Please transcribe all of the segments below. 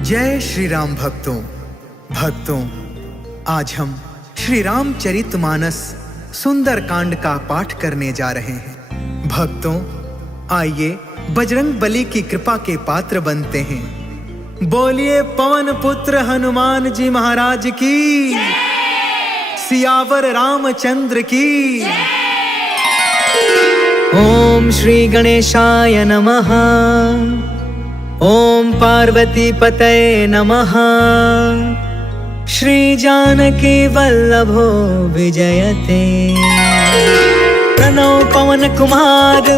जय श्री राम भक्तों, आज हम श्री रामचरितमानस सुंदर कांड का पाठ करने जा रहे हैं। भक्तों, आइए बजरंग बली की कृपा के पात्र बनते हैं। बोलिए पवन पुत्र हनुमान जी महाराज की, सियावर रामचंद्र की। ओम श्री गणेशाय नमः। ओम पार्वती पतये नमः। श्री जानकी वल्लभो विजयते। प्रणव पवन कुमार,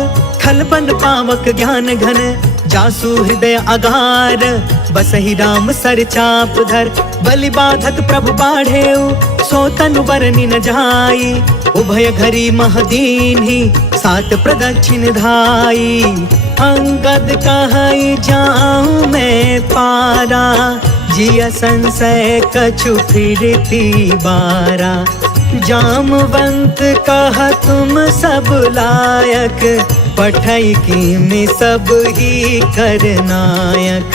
खलबन पावक ज्ञान घन, जासु हृदय अगार, बसहि राम सर चाप धर। बलि बाधत प्रभु बाढ़ेउ, सो तनु बरनि न जाई। उभय घरी महदीन्हि, सात प्रदक्षिण धाई। अंगद कहई जाऊं मैं पारा, जिया संशय कछु फिरती बारा। जामवंत कहा तुम सब लायक, पठई की में सब ही करनायक।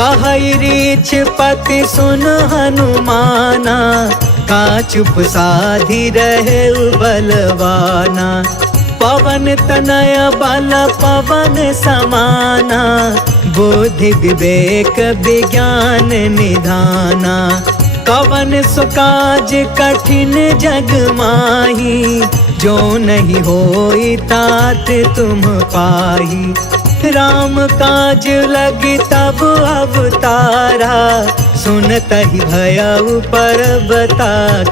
कहई रीछ पति सुन हनुमाना, का चुप साधी रहे बलवाना। पवन तनय बल पवन समाना, बुद्धि विवेक विज्ञान निधाना। कवन सुकाज कठिन जग माही, जो नहीं होई तात तुम पाही। राम काज लगी तब अवतारा, सुनतहि भयउ पर्वताकारा।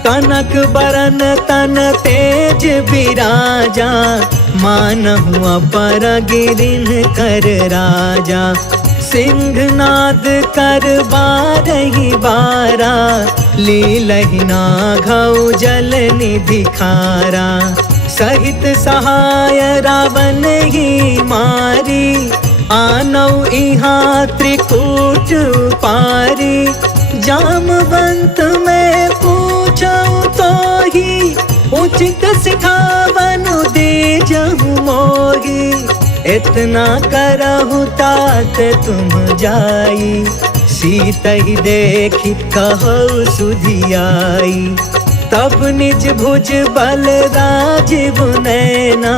कनक बरन तन तेज बिराजा, मानहु अपर गिरिन कर राजा। सिंहनाद कर बारहि बारा, लीलहि नाघउ जल निधि खारा। सहित सहाय रावण ही मारी, आनौ इहाँ त्रिकूट पारी। जामवंत में पूछऊ तो ही, उचित सिखावनु दीजहु मोही। इतना करहु तात तुम जाई, सीतहि देखि कहु सुधियाई। तब निज भुज बल राजीव नैना,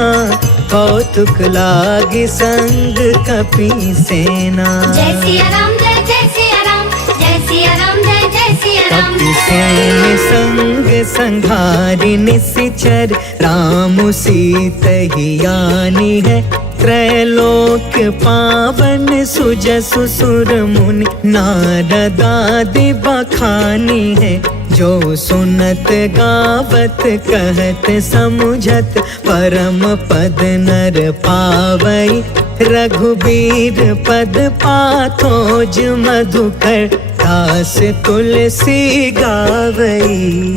कौतुक लागी संग कपि सेना। जय सिया राम, जय सिया राम, जय सिया राम, जय सिया राम। कपि सेन संग संघारि निशिचर, राम सीतहि आनी है। त्रैलोक पावन सुजसु सुर मुनि, नारदादि बखानी है। जो सुनत गावत कहत समुझत, परम पद नर पावई। रघुबीर पद पाथोज मधुकर, दास तुलसी गावई।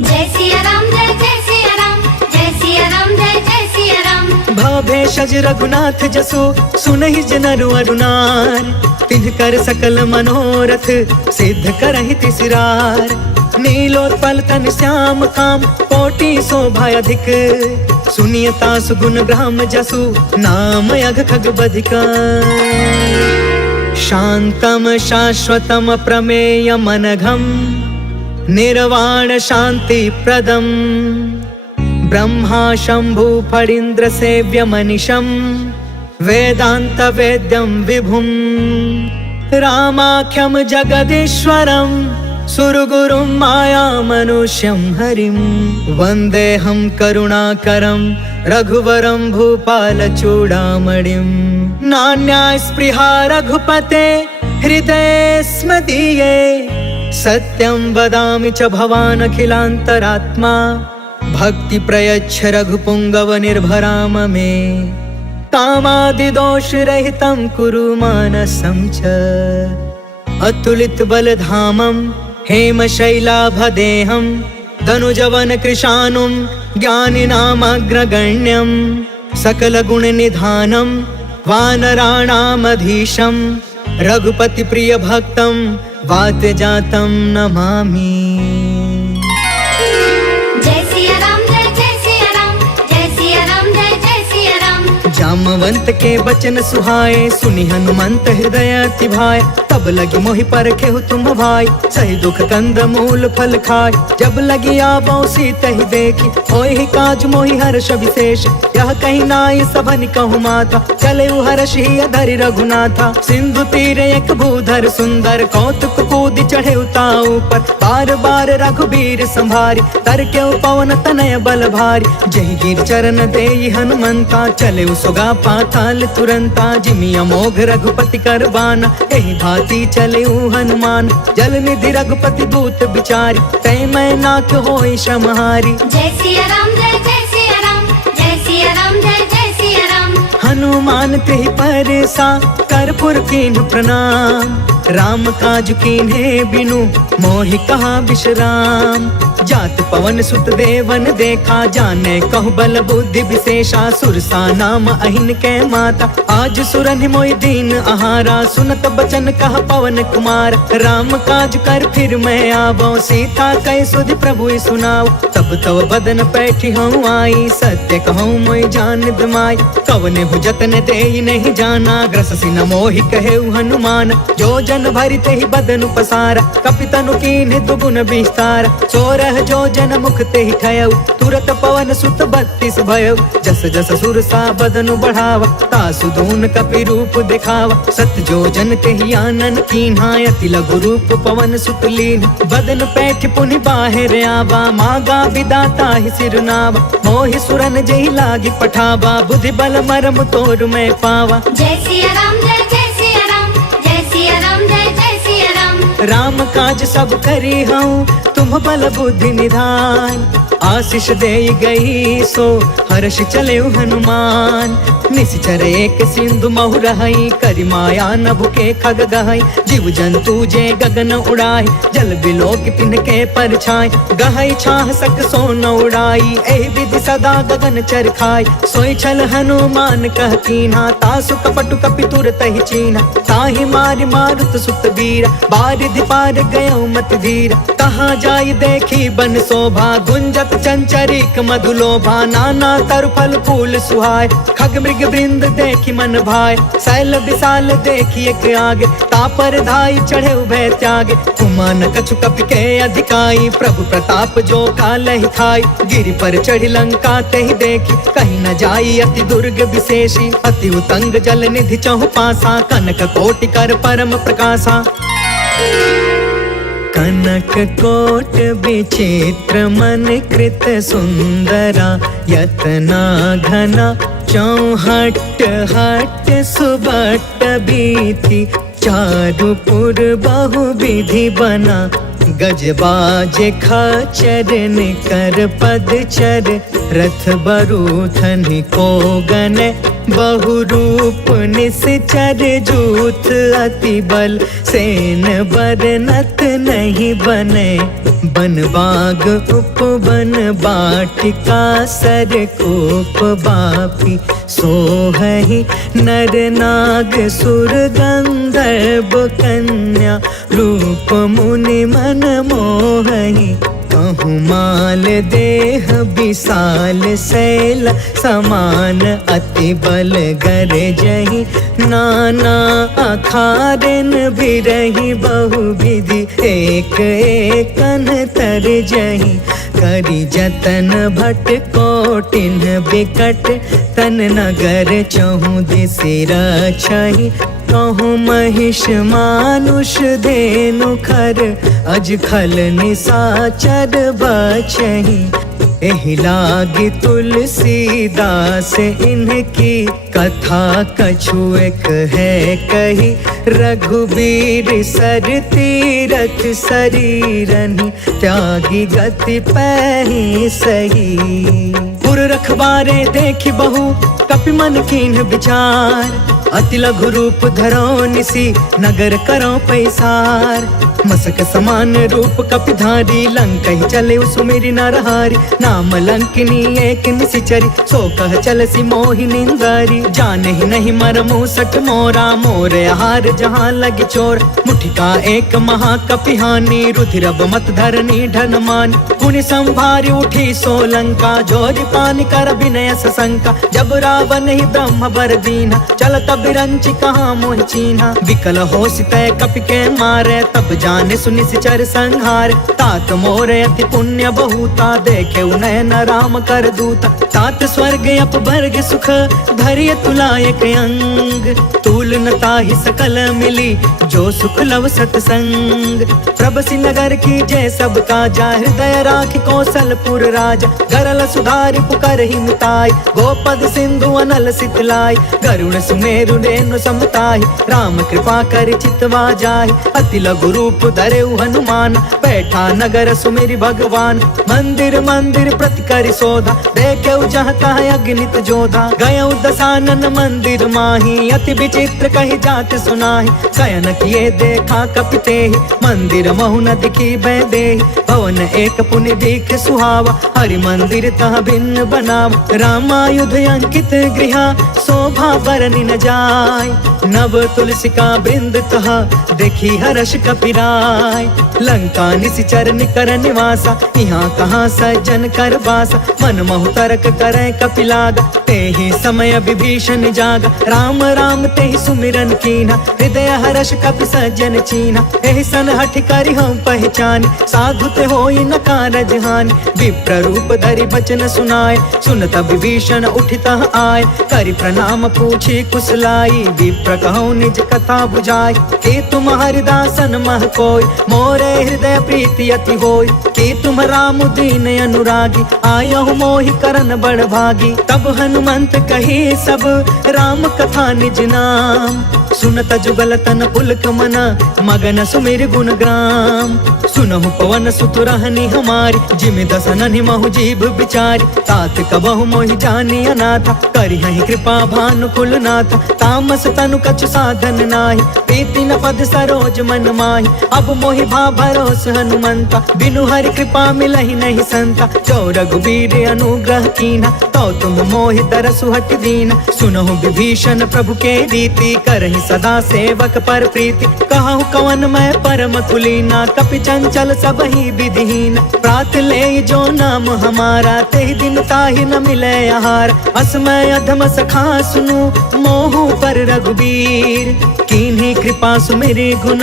जय सिया राम, जय सिया राम, जय सिया राम, जय सिया राम। भव भेषज रघुनाथ जसु, सुनहि जनरु अरुनार। तिन्ह कर सकल मनोरथ, सिद्ध करहि तिसरार। नीलोत्पल तन श्याम काम, कोटि शोभा अधिक। सुनियता सुगुण ब्रह्म जसु, नाम अघ खग बधिका। शांतम शाश्वतम प्रमेय मनघम, निर्वाण शांति प्रदम। ब्रह्मा शंभु फणीन्द्र सेव्य मनिषम, वेदांत वेद्यम विभुम। रामाख्यम जगदीश्वरम, सुरगुरुं माया मनुष्यं हरिं। वन्देऽहं करुणाकरं, रघुवरं भूपालचूडामणिं। नान्या स्पृहा रघुपते, हृदये स्म दीये। सत्यं वदामि च भवान् अखिलान्तरात्मा। भक्ति प्रयच्छ रघुपुङ्गव निर्भराम मे। कामादिदोष रहितं कुरु मानसं च। अतुलित बलधामं, हेम शैलाभदेहं। धनुजवन कृशानुं, ज्ञानिनामग्रगण्यं। सकल गुण निधानं, वानराणामधीशं। रघुपति प्रिय भक्तं, वातजातं नमामि। जय सिया राम, जय सिया राम, जय सिया राम, जय सिया राम। जामवंत के बचन सुहाए, सुनी हनुमंत हृदय अति भाए। तब लगी मोहि परखे तुम भाई, सही दुख कंद मूल फल खाए। जब लगी आवो सीत ही देखी, होहि काज मोहि हर्ष विशेष। यह कहीं नाई सबन कहु माथा, चले हर्ष ही अधरि रघुनाथा। सिंधु तीर एक भूधर सुंदर, कौतुक कूद चढ़े उताऊ पर। बार बार रघुबीर संभारी, तर के पवन तनय बल भारी। जही गिर चरण देई हनुमंता, चले सुगा पाताल तुरंता। जिमि अमोघ रघुपति कर बाना, एहि भांति चले हनुमान। जल निधि रघुपति दूत बिचारी, तै मैं नाथ होई समहारी। जय सिया राम जय जय सिया राम, जय सिया राम जय जय सिया राम। हनुमान तेहि परसा, कर्पूर कीन्ह प्रणाम। राम काज कीन्हे बिनु, मोहि कहा विश्राम। जात पवन सुत देवन देखा, जाने कहु बल बुद्धि विशेषा। सुरसा नाम अहिन के माता, आज सुरनि मोहि दीन आहारा। सुनत बचन कह पवन कुमार, राम काज कर फिर मैं आवो। सीता कह सुधि प्रभु सुनाओ, तब तब बदन पैठी हूँ आई। सत्य कहूँ मोहि जान दमाई, कवने हु जतन देई नहीं जाना। ग्रससि न मोहि कहे हनुमान, जो जन भरि तेहि बदनु पसारा। कपितनु कीन्ह दुगुन विस्तार, सोरह जो जन मुख तेहि ठयउ। तुरत पवन सुत 32 भयउ, जस जस सुरसा बदनु बढ़ावा। तासु दून कपि रूप दिखावा, सत जो जन तेहि आनन कीन्हा। अति लघु रूप पवन सुत लीन, बदन पैठ पुनि बाहिर आवा। मागा विदाता ही सिरनावा, मोहि सुरन जहि लागी पठावा। बुद्धि बल मरम तोर मैं पावा। जय सिया राम जय जय सिया राम, जय सिया राम जय जय सिया राम। राम काज सब करी हूँ, तुम बल बुद्धि निधान। आशीष दे गई सो, हर्ष चले हनुमान। निश्चर एक सिंधु महु रहई, करि माया नभ के खग गहई। जीव जंतु जे गगन उड़ाई, जल बिलोक तिनके परछाई। गहई छाह सक सो न उड़ाई, एहि विधि सदा गगन चर खाई। सोई छल हनुमान कह कीन्हा, तासु कपटु कपि तुरत ही चीन्हा। ताहि मारि मारुत सुत बीरा, बारिधि पार गयो मति धीरा। कहाँ जाई देखी बन शोभा, गुंजत चंचरिक मधुलोभा। नाना तरु फल फूल सुहाय, खग मृग वृंद देखी मन भाय। शैल विशाल देखी एक आगे, तापर धाई चढ़े उभय त्यागे। कुमान कछु कपि के अधिकाई, प्रभु प्रताप जो कालहि थाई। गिरि पर चढ़ी लंका तेहि देखी, कहीं न जाई अति दुर्ग विशेषी। अति उतंग जल निधि चहु पासा, कनक कोटि कर परम प्रकाशा। कनक कोट विचित्र मन कृत सुंदरा। यतना घना चौहट हट सुबट बीथी। चारुपुर बहु विधि बना, गजबाज खचर निकर पदचर। रथ बरूथन को गन, बहु रूप निश्चर। जूथ अति बल, सेन बरनत नहीं बने। बन बाग उपवन बाटिका, सर कोप बापी। सोहहि नर नाग सुर गंधर्व कन्या। रूप मुनि मन मोहहि, कहु माल देह विशाल। शैल समान अति बल गरजहि, नाना अखारन बिरहि। बहु विधि एक एकन तरजहि, करि जतन भट कोटिन बिकट। तन नगर चहु दिसि रछहि, कहु महिष मानुष धेनु खर। अज खल निसाचर बचहि, एहि लागी तुलसीदास इनकी। कथा कछु एक है कही, रघुबीर सर तीरथ शरीरनि। त्यागी गति पैहि सही, पुर रखवारे देखि बहु, कपि मन कीन्ह विचार। अति लघु रूप धरो निसी नगर करो पैसार। मसक समान रूप कपिधारी लंका ही चले सुमेरी नरहारी। नाम लंकिनी एक निशिचरी सो कह चल सी मोहि निंदारी। जाने ही नहीं मरमु सट मोरा मोर आहार जहाँ लगी चोर। मुठिका एक महाकपिहानी रुधिरब मत धरनी ढन मान। पुनि संभारी उठी सोलंका जोरी पानी कर विनय सशंका। जब रावण ही ब्रह्म बर दीना चल तब रंची कहाँ मोहि चीन्हा। विकल हो सितय कपि के मारे तब जाने सुनि सिचर संहार। तात मोर अति पुण्य बहुता देखे नयन राम कर दूता। तात स्वर्ग अपवर्ग सुख धरिय तुलायक अंग। तूल न ताहि सकल मिली जो सुख लव सतसंग। प्रभसी नगर की जय सब काजा हृदय राखि कौशलपुर राजा। गरल सुधारि पुकर ही मिताई गोपद सिंधु अनल सितलाई। गरुण सुमेरु रेणु समताहि राम कृपा कर चितवा जाहि। अति लघु रूप धरेउ हनुमान बैठा नगर सुमेरि भगवान। मंदिर मंदिर प्रति करि शोधा देखेउ जहाँ तहाँ अगणित जोधा। गयउ दसानन मंदिर माही अति विचित्र कही जात सुनाही। शयन किए देखा कपितेहि मंदिर महु न दिखी बैदेहि। भवन एक पुनि दिख सुहावा हरि मंदिर तह भिन्न बनावा। रामायुध अंकित गृह शोभा बरनि न जाय। नव तुलसिका बृंद तह देखी हर्ष कपिराय। लंका निशिचर निकर निवासा यहाँ कहाँ सज्जन कर बासा। मन महु तर्क करे कपिलागा तेहि समय विभीषण जागा। राम राम तेहि सुमिरन कीन्हा हृदय हर्ष कपि सज्जन चीन्हा। एहि सन हठ करि हम पहचान साधु ते होई न कारज हानि। विप्र रूप धरि बचन सुनाय सुनत विभीषण उठितः आय। करि प्रणाम पूछी कुशलाई विप्र कहूँ निज कथा बुझाय। कि तुम हरिदासन मह कोय मोरे हृदय प्रीति अति होय। कि तुम राम दीन अनुरागी आयहु मोहि करन बड़ भागी। तब हनुमंत कही सब राम कथा निज नाम। सुनत जुगल तन पुलक मना मगन सुमिर गुण ग्राम। सुनहु पवन सुत रहनी हमारी जिमि दसननि महु जीव बिचारी। तात कबहु मोहि जानी अनाथा करिहहि कृपा भानु कुलनाथा। तामस तनु कछु साधन नाही प्रीति न पद सरोज मन माही। अब मोहि भा भरोस हनुमंता बिनु हरि कृपा मिलहि नहीं संता। जो रघुबीर अनुग्रह कीन्हा तो तुम मोहि तरसु हट दीना। सुनहु विभीषण प्रभु के रीति करहि सदा सेवक पर प्रीति। कहूँ कवन मैं परम कुलीना कपि चंचल सब ही विधिहीन। प्रात ले जो नाम हमारा तेहि दिन ताहि न मिले आहार। असमय अधम सखा सुनु मोहु पर रघुबीर। कीन्ही कृपा सुमेरि गुण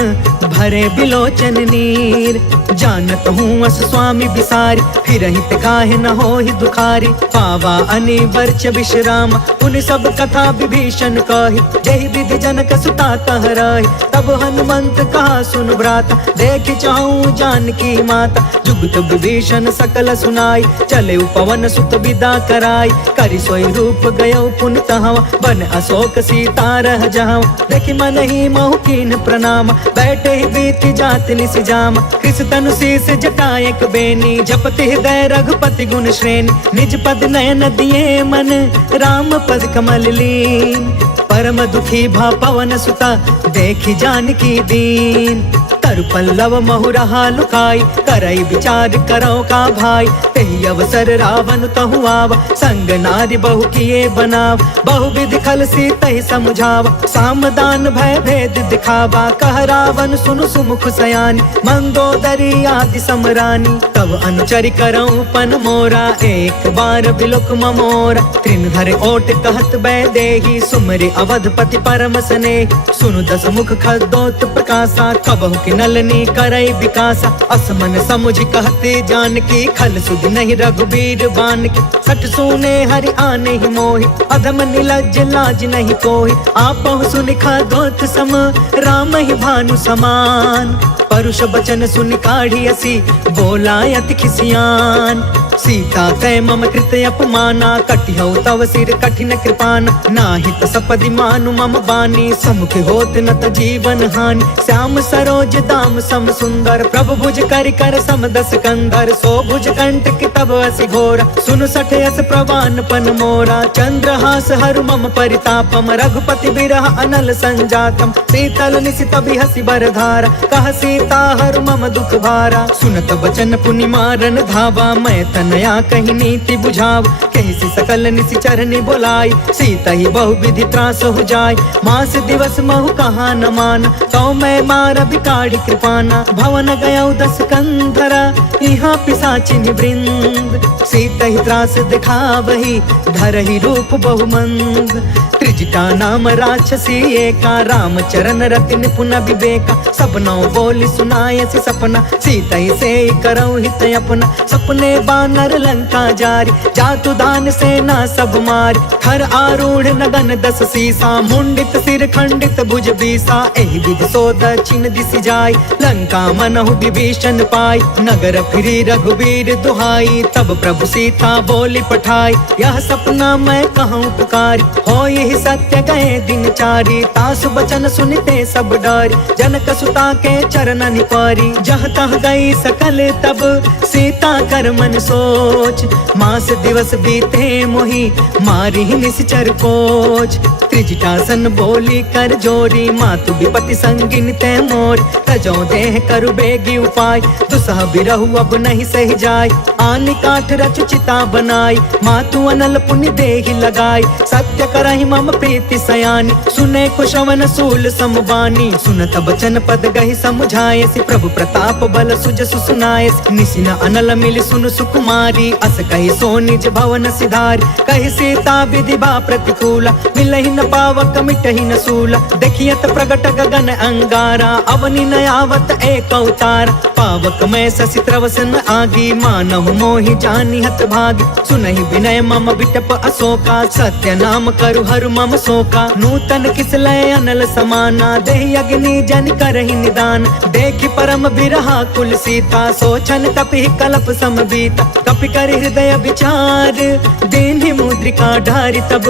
भरे बिलोचन नीर। जानत हूँ अस स्वामी बिसारी फिरहि ते काहे न होहि दुखारी। पावा अनि वर्ष विश्राम उन सब कथा विभीषण कही। जहि विधि जनक सुता तह रही तब हनुमंत कहा सुन भ्राता। देख चाहूँ जानकी माता जुगत विभीषण सकल सुनाई। चले पवन सुत विदा कराई करि सोई रूप गयो पुनि तहवा। बन अशोक सीता रह जहाँ देखि मन ही महु कीन प्रणाम। बैठे ही बीती जात निसि जामा कृष तनु शीस जटायक बेनी। जपति हृदय रघुपति गुण श्रेणी निज पद नयन दिए मन राम पद कमल लीन। परम दुखी भा पवन सुता देखी जानकी दीन। तरु पल्लव महु रहा लुकाई करई विचार करो का भाई। तेहि अवसर रावण तहु आवा संग नारी बहु किए बनाव। बहु विधि खल सी तहि समझावा सामदान भय भेद दिखावा। कह रावण सुनु सुमुख सयानी मंदोदरी आदि समरानी। तब अनुचरि करऊँ पन मोरा एक बार बिलोक ममोरा। त्रिन धरे ओट कहत बैदेही सुमरि अवधपति परम स्नेह। सुनु दस मुख खदोत प्रकाशा कबहु कि नलनी करई विकासा। असमन समुझ कहते जानकी खल सुध नहीं रघुबीर बान की। सठ सुने हरि आने ही मोहि अधम निलज्ज लाज नहीं कोहि। आपहु सुनि खदोत सम राम ही भानु समान। परुष बचन सुनि काढ़ी असी बोला अति खिसियान। सीता कै मम कृत अपमाना, कटिहौ तव सिर कठिन कृपान। नाहित सपदि मानु मम बानी, समुख होत न त जीवन हानि। श्याम सरोज दाम सम सुंदर, प्रभु भुज करि कर सम दस कंधर। सो भुज कंटक तब असि घोर, सुन सठ यस प्रवान पन मोरा। चंद्रहास हरु मम परितापम, रघुपति बिरह अनल संजातम। शीतल निशित बिहसि बर धारा, कह सीता हरु मम दुख भारा। सुनत बचन पुनि मारन धावा, मैं तनया कही नीति बुझाव। कहि सकल निशिचर नि बोलाई, सीता ही बहु विधि त्रास हो जाय। मास दिवस महु कहा न मान, तो मैं मार बिकाढ़ी कृपाना। भवन गयौ दस कंधरा, यहाँ पिशाचिन वृंद। सीता ही त्रास दिखावही, धरहि रूप बहुमंद। त्रिजटा नाम राक्षसी एका, राम चरण रति निपुण विवेका। सपनौ बोली सुनायसि सपना, सीता ही से करौ हित अपना। सपने बानर लंका जारी, जातु दान सेना सब मारी। थर आरूढ़ नगन दस सीसा, मुंडित सिर खंडित भुज बीसा। एहि विधि सो दक्षिण दिशि जाय, लंका मनहु विभीषण पाई। नगर फिरी रघुबीर दुहाई, तब प्रभु सीता बोली पठाई। यह सपना मैं कहूँ पुकारी, हो यही सत्य गए दिन चारी। तासु बचन सुनते सब डरी, जनक सुता के चरण निपारी। जह तह गई सकल तब, सीता कर मन सोच। मास दिवस बीते मोहि, मारी निश्चर कोच। त्रिजटासन बोली कर जोरी, मातु विपति संगिन ते मोर। तजो देह करु बेगी उपाय, दुसह बिरहु अब नहीं सही जाय। आनि काठ रचु चिता बनाई, मातु अनल पुनि देहि लगाई। सत्य करहि मम प्रीति सयानी, सुने कुशवन सूल समबानी। सुनत बचन पद गहि समुझायसि, प्रभु प्रताप बल सुजसु सुनायसि। निसिन अनल मिलि सुनु सुकुमारी, अस कहि सो निज भवन सिधारी। कहि सीता विधि बा प्रतिकूला, मिलहि न पावक मिटहि न सूला। देखियत प्रगट गगन अंगारा, अवनि न आवत एक अवतार। पावक मैं शशि त्रवसन आगी, मानहु मोहि जानि हत भागी। सुनहि विनय मम बिटप अशोका, सत्य नाम करु हरु मम शोका। नूतन किसलय अनल समाना, देहि अग्नि जन करहि निदान। देखि परम बिरहा कुल सीता, सोचन कपि कलप सम बीता। कपि कर हृदय विचार, दीन्हि मुद्रिका ढारि तब।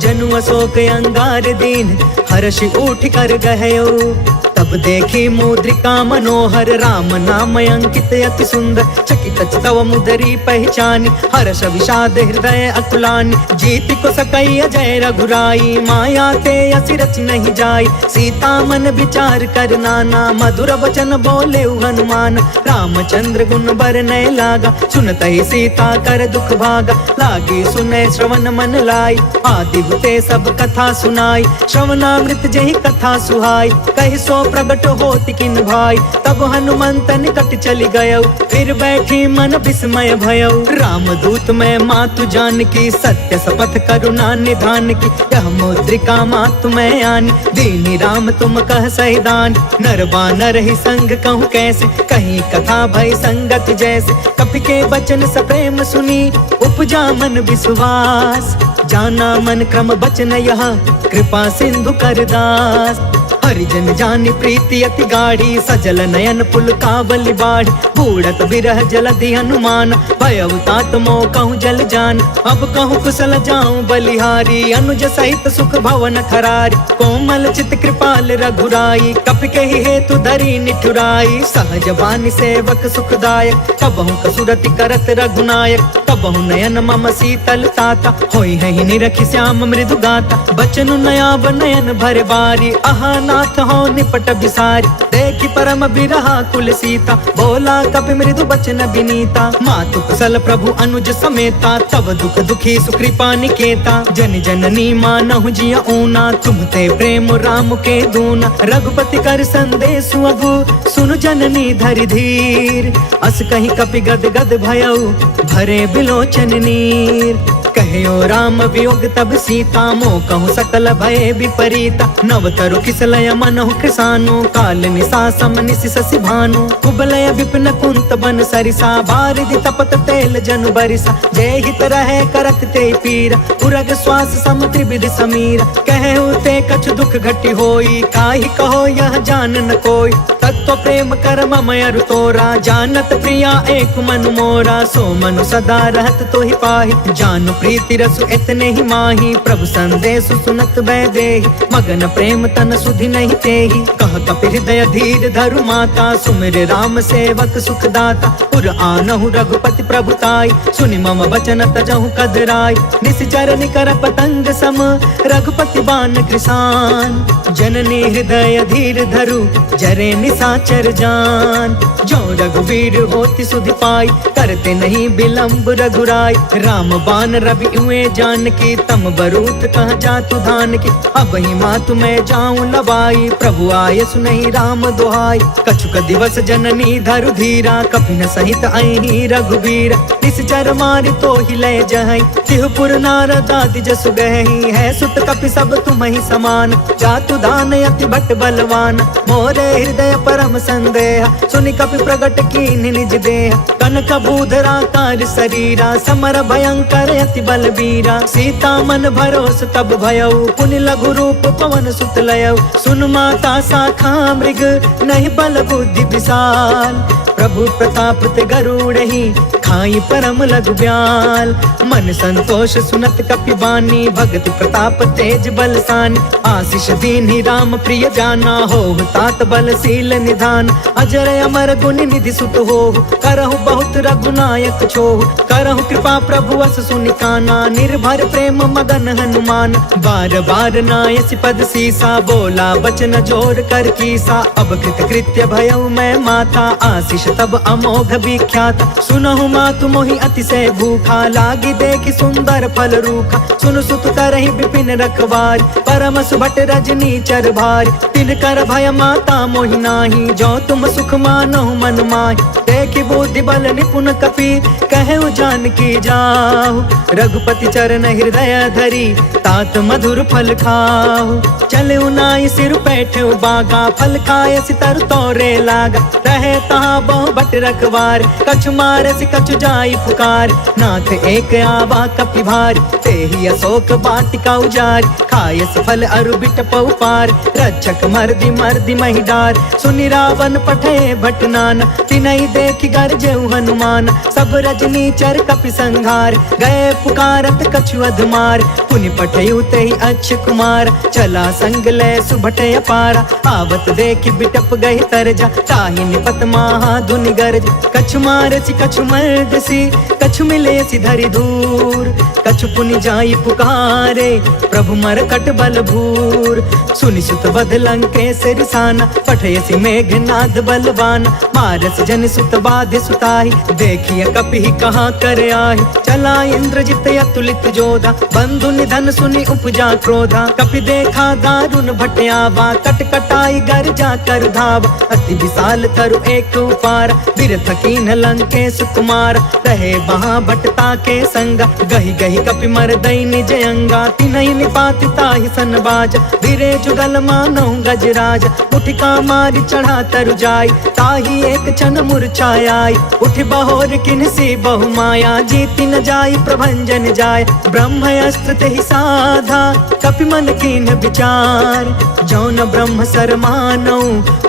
जनु अशोक अंगार दीन, हर्षि उठ कर गहयो। तब देखी मुद्रिका मनोहर, राम नाम अंकित अति सुंदर। चकित तव मुदरी पहचानी, हर्ष विषाद हृदय अकुलानी। जीति को सकई अजय रघुराई, माया ते असि रच नहीं जाई। सीता मन विचार कर नाना, मधुर वचन बोले हनुमान। रामचंद्र गुण बरनय लागा, सुनत ही सीता कर दुख भागा। लागी सुने श्रवण मन लाई, आदि हुते सब कथा सुनाई। श्रवणामृत जही कथा सुहाई, कहि सो प्रगट होति किन भाई। तब हनुमंत निकट चली गयो, फिर बैठी मन विस्मय भयो। राम दूत मैं मातु जान की, सत्य शपथ करुणा निधान की। यह मुद्रिका मातु मैं आनी, दीनी राम तुम कह सहिदान। नर बानर ही संग कहूँ कैसे, कहीं कथा भई संगत जैसे। कपि के बचन सप्रेम सुनी, उपजा मन विश्वास। जाना मन क्रम बचन यह, कृपा सिंधु कर दास। हरिजन जानि प्रीति अति गाढ़ी, सजल नयन पुल कावली बाढ़। बूढ़त बिरह जलधि हनुमान, भयउ तात मोह कहूँ जल जान। अब कहूँ कुशल जाऊं बलिहारी, अनुज सहित सुख भवन खरारी। कोमल चित कृपाल रघुराई, कपि कहि हेतु धरी निठुराई। सहज बानी सेवक सुखदायक, कबहु कसुरति करत रघुनायक। कबहु नयन मम शीतल ताता, होई है निरखि श्याम मृदु गाता। बचनु नयाब नयन भर बारी, आहा नाथ हो निपट बिसारी। देखि परम बिरहा कुल सीता, बोला कपि मृदु बचन विनीता। मातु कुशल प्रभु अनुज समेता, तब दुख दुखी सुकृपा निकेता। जन जननी मानहु जिय ऊना, तुम ते प्रेम राम के दूना। रघुपति कर संदेश अगु, सुनु जननी धरि धीर। अस कहीं कपि गद गद भयउ, भरे बिलोचन नीर। कहो राम वियोग तब सीता, मोह कहूँ सकल भय विपरीता। नव तरु किसलय मनहु कृसानु, काल निसा सम निसि शशि भानु कुबलय विपिन कुंत बन सरिसा बारिधि तपत तेल जनु बरिसा जय हित रहे करत ते पीरा उरग श्वास सम त्रिविध समीरा कहु ते कछु दुख घटी होई काहि कहो यह जान न कोई तत्व प्रेम कर मम अरु तोरा जानत प्रिया एक मनु मोरा सो मनु सदा रहत तो ही पाहि जानु प्रीति रसु इतने ही माही प्रभु संदेश सुनत बै देहि मगन प्रेम तन सुधि नहीं तेहि कह कपि हृदय धीर धरु माता सुमिर राम सेवक सुख दाता उर आनहु रघुपति प्रभुताई सुनि मम वचन तजहु कदराई निश्चर निकर पतंग सम रघुपति बान कृसान जननी हृदय धीर धरु जरे निसाचर जान जो रघुवीर होति सुधि पाई करते नहीं विलंब रघुराई राम बान रवि हुए जान की तम बरूत कह जातु धान की अब ही मातु मैं जाऊं लवाई प्रभु आय सुनहि राम दोहाई कछुक दिवस जननी धरु धीरा कपिन सहित आई रघुवीर निश्चर मारि तो ही लय जहई तिहुपुर नारद आदि जसु गहई है सुत कपि सब तुम ही समान जातु दान अति भट बलवान मोरे हृदय परम संदेह सुनि कपि प्रगट कीन निज देह कनक भूधरा कार शरीरा समर भयंकर अति बलबीरा सीता मन भरोस तब भयउ पुनि लघु रूप पवन सुत लयउ सुन माता शाखा मृग नहीं बल बुद्धि विशाल प्रभु प्रताप ते गरुड़हि खाई परम लघु ब्याल मन संतोष सुनत कपि बानी भगति प्रताप तेज बलसानी आशीष दीन्हि राम प्रिय जाना हो तात बलशील निधान अजर अमर गुण निधि सुत हो करहु बहुत रघुनायक छोहु करहु कृपा प्रभु अस सुनि काना निर्भर प्रेम मगन हनुमान बार बार नायसि पद सीसा बोला बचन जोर कर कीसा अब कृत कृत्य भयउ मैं माता आशीष तब अमोघ विख्यात सुनहु मातु मोहि अतिशय भूखा लागी देखि सुंदर फल रूखा सुन सुत करहि विपिन रखवार परम सुभट रजनी चर भार तिन कर भय माता मोहि नाही जो तुम सुख मानहु मन माहि देखि बुद्धि बल निपुण कपि कहु जान की जाहु रघुपति चरण हृदय धरी तात मधुर फल खाहु चले नाई सिर बैठे बागा फल खाए सितर तोरे लागा रहे तहाँ बहु बट रखवार कछु मारे सि कछु जाई पुकार नाथ एक आवा कपि भार ते ही अशोक बाटिका उजार खाए सि फल अरु बिट पउ पार रक्षक मर्दि मर्दि महि डार सुनि रावण पठे भट नाना तिनहि देखि गरजेउ हनुमान सब रजनी चर कपि संघार गए पुकारत कछु अधमार पुनि पठेउ तेहि अच्छ कुमार चला संग ले सुभट अपारा आवत देखि बिटप गहि तरजा ताहि निपत महा धुनि गरज कछु मारसि कछु मर्दसि कछु मिलेसि धरि धूर कछु पुनि जाई पुकारे प्रभु मरकट बल भूर सुनि सुत बध लंकेश रिसाना पठयसि मेघनाद बलवान मारस जन सुत बाध सुताहि देखिय कपि कहाँ कर आहि चला इंद्रजित अतुलित जोधा बंधु निधन सुनि उपजा क्रोधा कपि देखा दारुण भटयावा कट कटाई गर जा कर धाव अति विशाल तरु एक उपार बिरथ कीन लंकेश कुमार रहे वहाँ भटता के संगा गहि गहि कपि मर दई निज अंगा तिनहि निपाति ताहि सन बाज बिरे जुगल मानहु गजराज उठिका मारि चढ़ा तरु जाय ताहि एक क्षण मूर्छाय उठि बहोर किन्सी बहु माया जीति न जाय प्रभंजन जाय ब्रह्म अस्त्र तेहि साधा कपि मन कीन विचार जौन ब्रह्म सर मानौ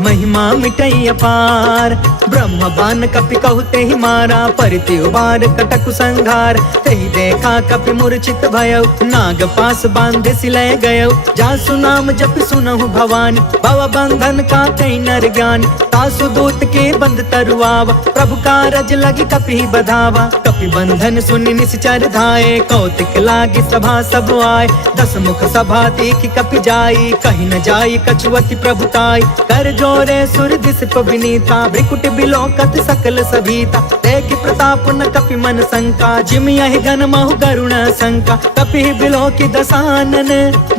महिमा मिटई अपार ब्रह्म बान कपि कहु तेहि मारा परिति उबार कटकु संघार तेहि देखा कपि मूर्छित भयउ नाग पास बांधे सिलय गयउ जासु नाम जप सुनहु भवानी भव बंधन का कई नर ज्ञान तासु दूत के बंध तरुआवा प्रभु कारज लगी कपि बधावा कपि बंधन सुनि निश्चर धाये कौतिक लागी सभा सब आए दस मुख सभा देखि कपि जाई कहीं न जाई कछुअति प्रभुताई कर जोरे सुर दिस विनीता भ्रिकुट बिलोकत सकल सभीता देखि प्रताप न कपि मन शंका, जिम यहि गण महु गरुण शंका, कपि बिलो की दसानन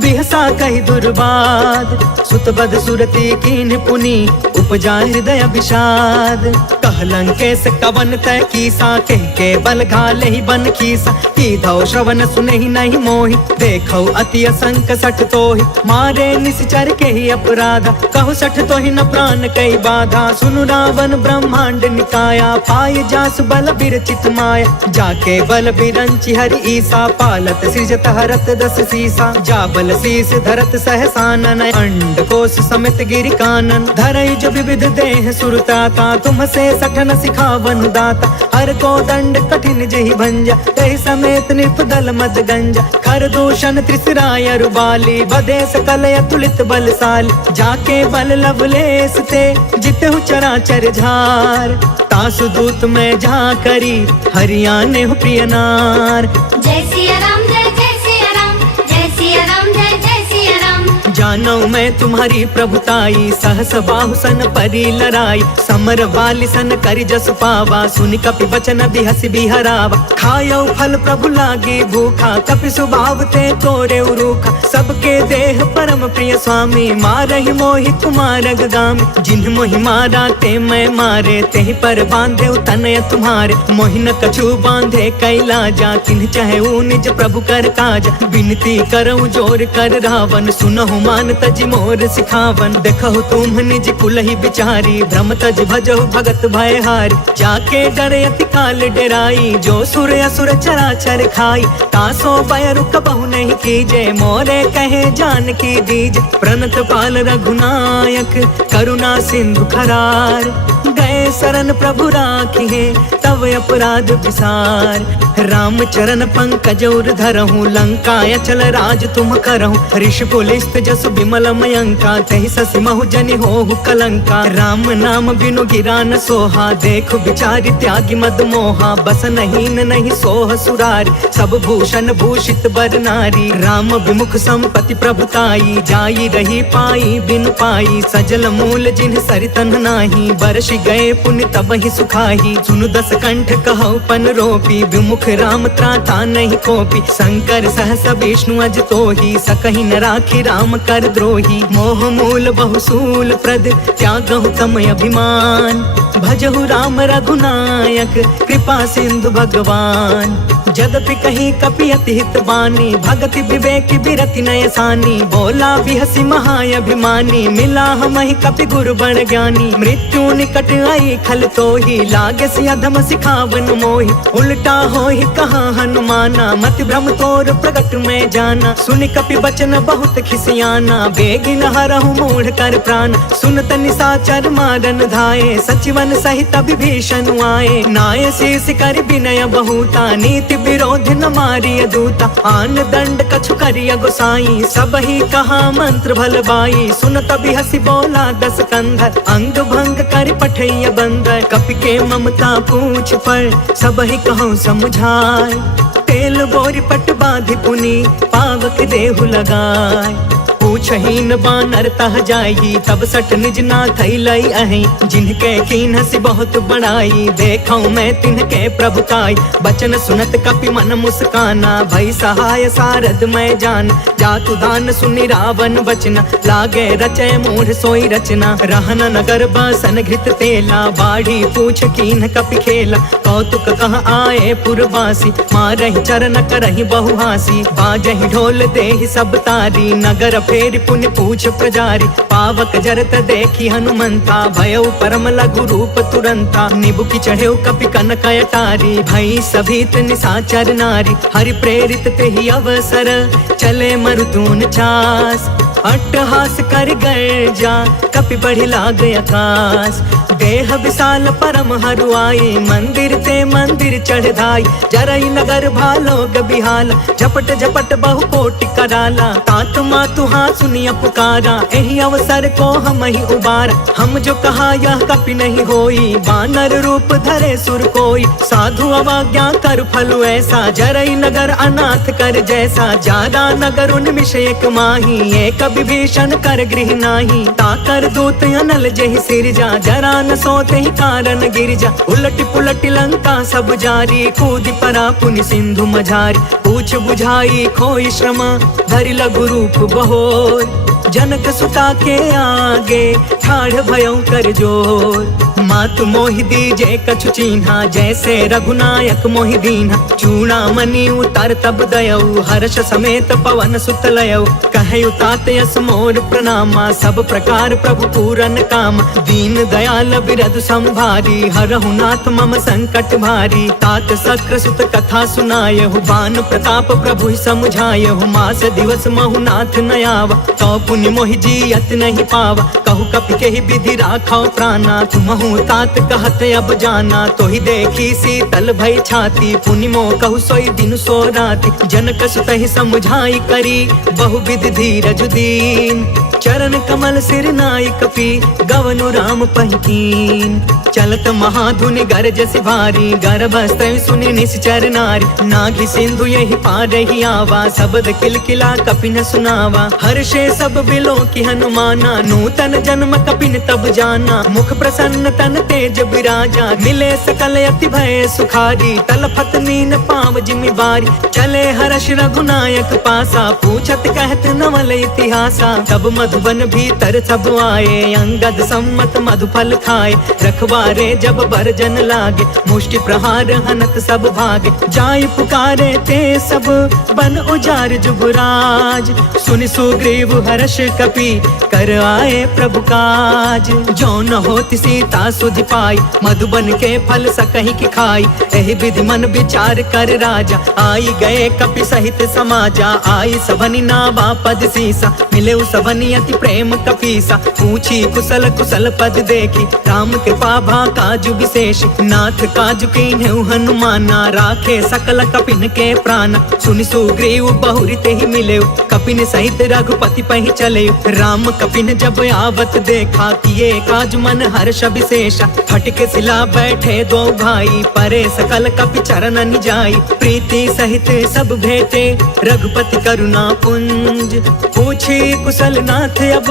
बिहसा कहि दुर्बाद, सुत बद सुरती कीन्ह पुनि उपजा हृदय विषाद, कहलंकेश कवन तय कीसा, कह के बल घाले ही बन खीसा, की धौ श्रवण सुनहि नहीं मोहि, देखौ अति असंक सठ तोहि, मारे निश्चर के ही अपराधा, कहु सठ तोहि न प्राण कई बाधा, सुनु रावण ब्रह्मांड निकाया, पाय जासु बल बिरचित माया, जाके बल बिरंचि हरि ईसा, पालत सृजत हरत दस सीसा, जा बल शीस धरत सहसानन, अंड कोश समेत गिरि कानन, धरई जो विविध देह सुरताता, तुम से सठन सिखावन दाता, हर को दंड कठिन जहि भंजा, तहि समेत निपदल मद गंजा, खर दूषण त्रिसराय रुबाली, बदे सकल अतुलित बलशाली, जाके बल लवलेस ते जितहु चराचर झार, तासु दूत में जा करी हरियाणे हो प्रिय नार। जय सिया राम जय जय सिया राम, जय सिया राम जय जय सिया राम। जानो मैं तुम्हारी प्रभुताई, सहस बाहु सन परी लड़ाई, समर वाली सन करि जस पावा, सुनि कपि बचन बिहसि बिहरावा, खायो फल प्रभु लागे भूखा, कपि स्वभाव ते तोरे उरूखा, सबके देह परम प्रिय स्वामी, मारहि मोहि कुमार गामी, जिन्ह मोहि मारा ते मैं मारे, तेहि पर बांधे तनय तुम्हारे, मोहि न कछु बांधे कैलाजा, किन्ह चाहे निज प्रभु कर काजा, विनती करऊं जोर कर रावण, सुनहु मान तज मोर सिखावन, देखहु तुम निज कुलहि बिचारी, भ्रम तज भजहु भगत भयहारी, जाके डरे अति काल डेराई, जो सुर असुर चराचर खाई, तासो भय रुक बहु नहीं कीजे, मोरे कहे जान की दीज, प्रणत पाल रघुनायक करुणा सिंधु खरार, गए शरण प्रभु राखिए तब अपराध विसार, राम चरण पंकज उर धरहूँ, लंका अचल राज तुम करहूँ, ऋषि पुलिस्त जसु विमल मयंका, तहि ससि महु जनि होहु कलंका, राम नाम बिनु गिरा न सोहा, देखु बिचारी त्यागी मद मोहा, बस नहीं सोह सुरारी, सब भूषण भूषित बर नारी, राम विमुख संपत्ति प्रभुताई, जाई रही पाई बिनु पाई, सजल मूल जिन्ह सरितन नाही, बरसि गए पुण्य तब ही सुखाही, सुनु दस कंठ कहु पन रोपी, विमुख राम त्राता नहीं कोपी, शंकर सहस विष्णु अज तोहि, सकहि न राखी राम कर द्रोही, मोह मूल बहुसूल प्रद त्यागहु तम अभिमान, भजहु राम रघुनायक कृपा सिंधु भगवान, जदपि कहीं कपि अति हित बानी, भगति विवेक बिरति नय सानी, बोला बिहसि महाअभिमानी, मिला हमहि कपि गुरु बड़ ज्ञानी, मृत्यु निकट आई खल तोहि, लागे सि अधम सिखावन मोहि, उल्टा होहि कहाँ हनुमाना, मति भ्रम तोर प्रगट में जाना, सुनि कपि बचन बहुत खिसियाना, बेगिन हरहु मूढ़ कर प्राण, सुनत निशाचर मारन धाये, सचिवन सहित विभीषण आए, नाय शीस कर विनय बहुता, नीति विरोध न मारिय दूता, आन दंड कछु करिय गोसाई, सब ही कहा मंत्र भल बाई, सुनत बिहसि बोला दस कंधर, अंग भंग कर पठैय बंदर, कपि के ममता पूछ पर सब ही कहूँ समझाए, तेल बोरी पट बांधि पुनि पावक देहु लगाए, पूछहीन बानर तह जाई, तब सठ निज नाथ लई अहि, जिनके कीन्हसि बहुत बड़ाई, देखौ मैं तिनके प्रभुताई, बचन सुनत कपि मन मुस्काना, भई सहाय सारद मैं जान, जातु दान सुनि रावण बचना, लागे रचय मूढ़ सोई रचना, रहन नगर बासन घृत तेला, बाढ़ी पूछ कीन्ह कपि खेला, कौतुक कह आए पुरवासी, मारहि चरण करहि बहु हासी, बाजहि ढोल देहि सब तारी, नगर फेर पुण्य पूछ प्रजारी, पावक जरत देखी हनुमंता, भयउ परम लघु रूप तुरंता, निबुकी चढ़ेउ कपि कनक अटारी, भई सभीत निशाचर नारी, हरि प्रेरित तेहि अवसर, चले मरुतून छास, अट्टहास कर गर्जा कपि बढ़ि लाग आकाश, देह विशाल परम हरुआई, मंदिर ते मंदिर चढ़ धाई, जरई नगर भालोग बिहाला, झपट झपट बहु कोटि कराला, तात मातु हाँ सुनिया पुकारा, एहि अवसर को हम ही उबारा, हम जो कहा यह कपि नहीं होई, बानर रूप धरे सुर कोई, साधु अवज्ञा कर फलु ऐसा, जरई नगर अनाथ कर जैसा, जादा नगर उन मिश एक माही, एक विभीषण कर गृह नाही, ताकर दूत अनल जहि सिरजा, जरा न सोते ही कारण गिरजा। उलट पुलट लंका सब जारी, कूद परा पुनि सिंधु मझारी। पूछ बुझाई खोई श्रम, धरि लघु रूप बहोर, जनक सुता के आगे ठाढ़ भयं कर जोर। मातु मोहि दीजे कछु चीन्हा, जैसे रघुनायक मोहि दीन्हा। चूड़ामणि उतर तब दयऊ, हर्ष समेत पवन सुत लयऊ। कहयु तात यस मोर प्रणामा, सब प्रकार प्रभु पूरन काम। दीन दयाल बिरधु संभारी, हरहु नाथ मम संकट भारी। तात सक्र सुत कथा सुनायहु, बान प्रताप प्रभु समुझायहु। मास दिवस महु नाथ न आवा, तो पुनि मोहि जियत नहीं पावा। कहु कपि केहि विधि राखौ प्राणा, तुमहु तात कहत अब जाना। तो ही देखी शीतल भई छाती, पुनि मोह कहु सोई दिन सो राति। जनक सुत ही समुझाई करी, बहुविध धीरज दीन। चरण कमल सिर नाई कपि, गवनु राम पहिकीन। चलत महाधुनि गरजसि भारी, गर्भस्त्र सुनि निश्चर नारी। नाघि सिंधु यही पार ही आवा, शब्द किलकिला कपिन सुनावा। हर्षे सब बिलो की हनुमाना, नूतन जन्म कपिन तब जाना। मुख प्रसन्न तन तेज बिराजा, मिले सकल अति भय सुखारी। तलफत नीन पाव जिमि बारी, चले हर्ष रघुनायक पासा। पूछत कहत नवल इतिहासा, तब मधुबन भीतर सब आए। अंगद सम्मत मधुफल खाए, रखवारे जब बरजन लागे। मुष्टि प्रहार हनत सब भागे, जाय पुकारे ते सब बन उजार जुगराज। सुनि सुग्रीव हर्ष कपि, कर आए प्रभु काज। जो न होति सीता सुधि पाई, मधुबन के फल सकहि की खाई। एहि विधि मन विचार कर राजा, आई गए कपि सहित समाजा। आई सबनि नावा पद सीसा, मिले सबनि अति प्रेम कपीसा। पूछी कुशल कुशल पद देखी, राम के पाभा काजु विशेष। नाथ काजु कीन्हु हनुमाना, राखे सकल कपिन के प्राण। सुनि सुग्रीव बहुरी ते ही मिले, कपिन सहित रघुपति पहि चले। राम कपिन जब आवत देखा, किए काज मन हर्ष विशेषा। फटके सिला बैठे दो भाई, परे सकल कपि चरण जाई। प्रीति सहित सब भेटे, रघुपति करुणा पुंज। पूछी कुशल नाथ अब,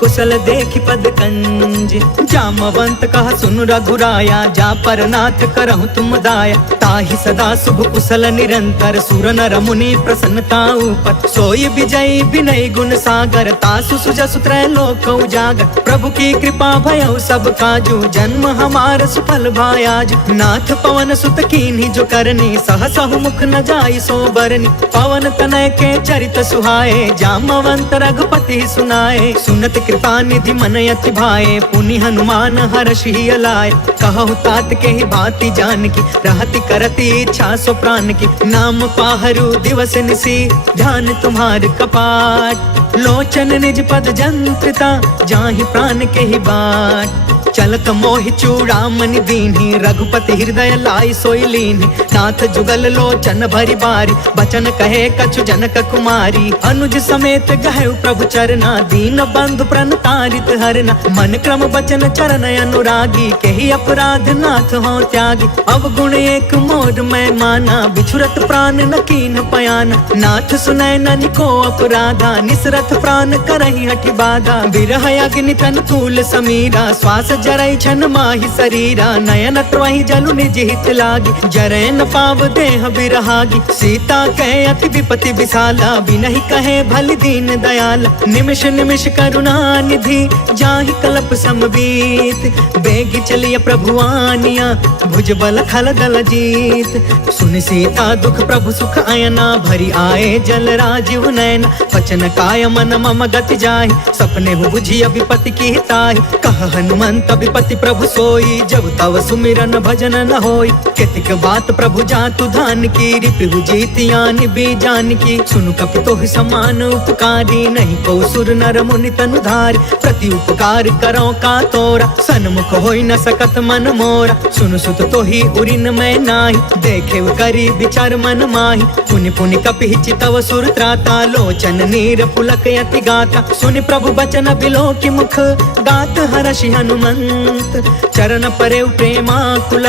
कुशल देखि पद कंज। जामवंत कहा सुन रघुराया, जा पर नाथ करहु तुम दाया। ताहि सदा शुभ कुशल निरंतर, सुर नर मुनि प्रसन्नता ऊपर। सोई विजयी विनय गुण सागर, तासु सुजसु त्रैलोक उजागर। प्रभु की कृपा भयउ सब काजू, जन्म हमार सुफल भायाज। नाथ पवन सुत कीन्ही जो करनी, सहसहु मुख न जाई सो बरनी। पवन तनय के चरित सुहाए, जामवंत रघुपति सुनाए। सुनत कृपा निधि मन अति भाए, पुनि हनुमान हर्षि अलाए। कहु तात के ही भांति जानकी, रहति करति इच्छा सो प्राण की। नाम पाहरु दिवस निसी, ध्यान तुम्हार कपाट। लोचन निज पद जंत्रिता, जाहि प्राण के ही बाट। चलत मोहि चूड़ामणि दीन्ही, रघुपति हृदय लाई सोई लीन्ही। नाथ जुगल लोचन भरि बारी, बचन कहे कछु जनक कुमारी। अनुज समेत गहु प्रभु चरना, दीन बंधु प्रणतारित हरना। मन क्रम बचन चरण अनुरागी, केहि अपराध नाथ हो त्यागी। अवगुण एक मोर मैं माना, बिछुरत प्राण न कीन पयाना। नाथ सुनय ननि को अपराधा, निसरथ प्राण करहि हठि बाधा। बिरह अग्नि तन तूल समीरा, श्वास जरई छन माहि शरीरा। नयन त्वहि जलु निज हित लागी, जरै न पाव देह बिरहागी। सीता कहे अति विपति विशाला, बिनहि कहे भलि दीन दयाला। निमिष निमिष करुणा निधि, जाहि कल्प समबीत। बेगी चलिय प्रभु आनिया, भुज बल खल दल जीत। सुनि सीता दुख प्रभु सुख अयना, भरी आए जल राजीव नयन। वचन काय मन मम गति जाहि, सपने हु बुझिय विपति की ताहि। कह हनुमंत विपति प्रभु सोई, जब तव सुमिरन भजन न होई। केतिक बात प्रभु जातु धान की, रिपु जीतियानि बीजान की। सुनु कपि तोहि समान उपकारी, नहीं को सुर नर मुनि तनु धारी। प्रति उपकार करो का तोरा, सन्मुख होई न सकत मन मोरा। सुनु सुत तोहि उरिन मैं नाही, देखे करी विचार मन माही। पुनि पुनि कपि चितव सुर त्राता, लोचन नीर पुलक यति गाता। सुनि प्रभु बचन बिलो की मुख, गात हर्षि हनुमंत संत। चरण परे प्रेमाकुल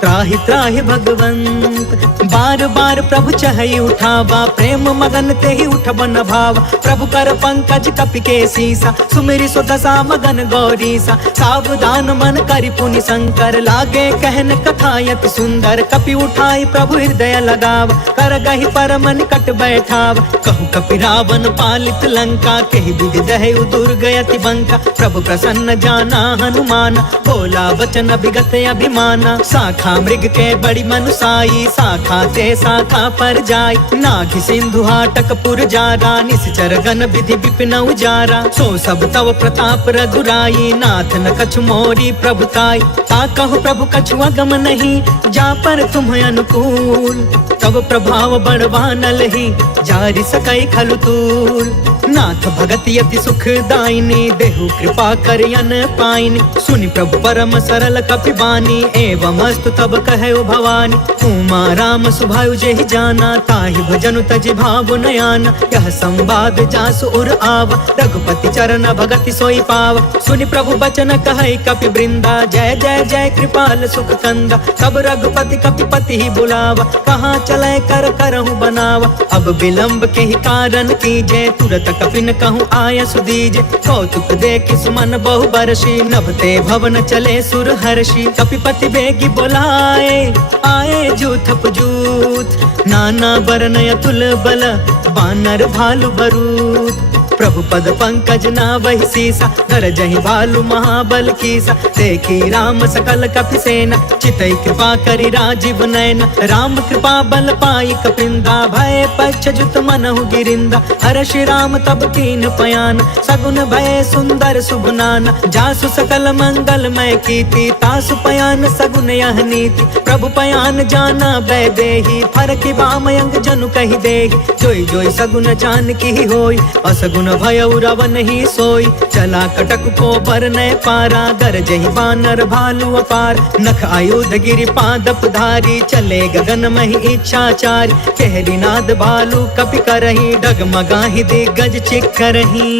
त्राहि त्राहि भगवंत। बार बार प्रभु चहई उठावा, प्रेम मगन ते ही उठबन भावा। प्रभु कर पंकज कपि के सीसा, सुमिरि सो दशा मगन गौरीसा। सावधान मन करि पुनि शंकर, लागे कहन कथायत सुंदर। कपि उठाई प्रभु हृदय लगाव, कर गहि परम निकट बैठाव। कहु कपि रावण पालित लंका, केहि विधि दहै दुर्गयति बंका। प्रभु प्रसन्न जाना हनुमान, बोला वचन विगत अभिमाना। शाखा मृग के बड़ी मनुसाई, शाखा ते शाखा पर जाई। नाघि सिंधु हाटक पुर जारा, निश्चर गण विधि विपिन उजारा। सो सब तव प्रताप रघुराई, नाथ न कछु मोरी प्रभुताई। ता कहु प्रभु कछु अगम नहीं, जा पर तुम अनुकूल। तब प्रभाव बड़वानल ही, जारि सकई खलु तूल। नाथ भगति अति सुखदायिनी, देहु कृपा करियन पाइनी। सुनि प्रभु परम सरल कपि बानी, एवं अस्तु तब कहयो भवानी। उमा राम सुभायु जेहि जाना, ताहि भजनु तजि भाव नयाना। यह संवाद जासु उर आवा, रघुपति चरण भगति सोई पावा। सुनि प्रभु बचन कहै कपि वृंदा, जय जय जय कृपाल सुख कंदा। तब रघुपति कपिपति ही बुलावा, कहाँ चले कर करहु बनावा। अब विलंब के ही कारण कीजे, तुरत कपिन कहूँ आय सुदीजे। कौतुक देखि सुमन बहु बरसी, नभते भवन चले सुर हर्षि। कपिपति बेगी बोलाए, आए जूथप जूथ। नाना बरन अतुल बल, बानर भालु बरूथ। प्रभु पद पंकज नावहि सीसा, गरजहि भालु महाबल कीसा। देखी राम सकल कपि सेना, चितई कृपा करि राजीव नयन। राम कृपा बल पाई कपिंदा, भय पक्ष जुत मनहु गिरिंदा। हर्षि राम तब कीन पयान, सगुन भय सुंदर सुगुनाना। जासु सकल मंगलमय कीर्ति, तासु पयान सगुन यह नीति। प्रभु पयान जाना वैदेही, फरकि बामयंग जनु कहि देहि। जोई जोई सगुन जानकी ही होई, असगुन भय रावण ही सोई। चला कटक को बरनय पारा, गरजहि बानर भालु अपार। नख आयुध गिरि पादप धारी, चले गगन महि इच्छाचारी। कहरी नाद भालु कपि करही, डगमगाहि दिग्गज चिक्करही।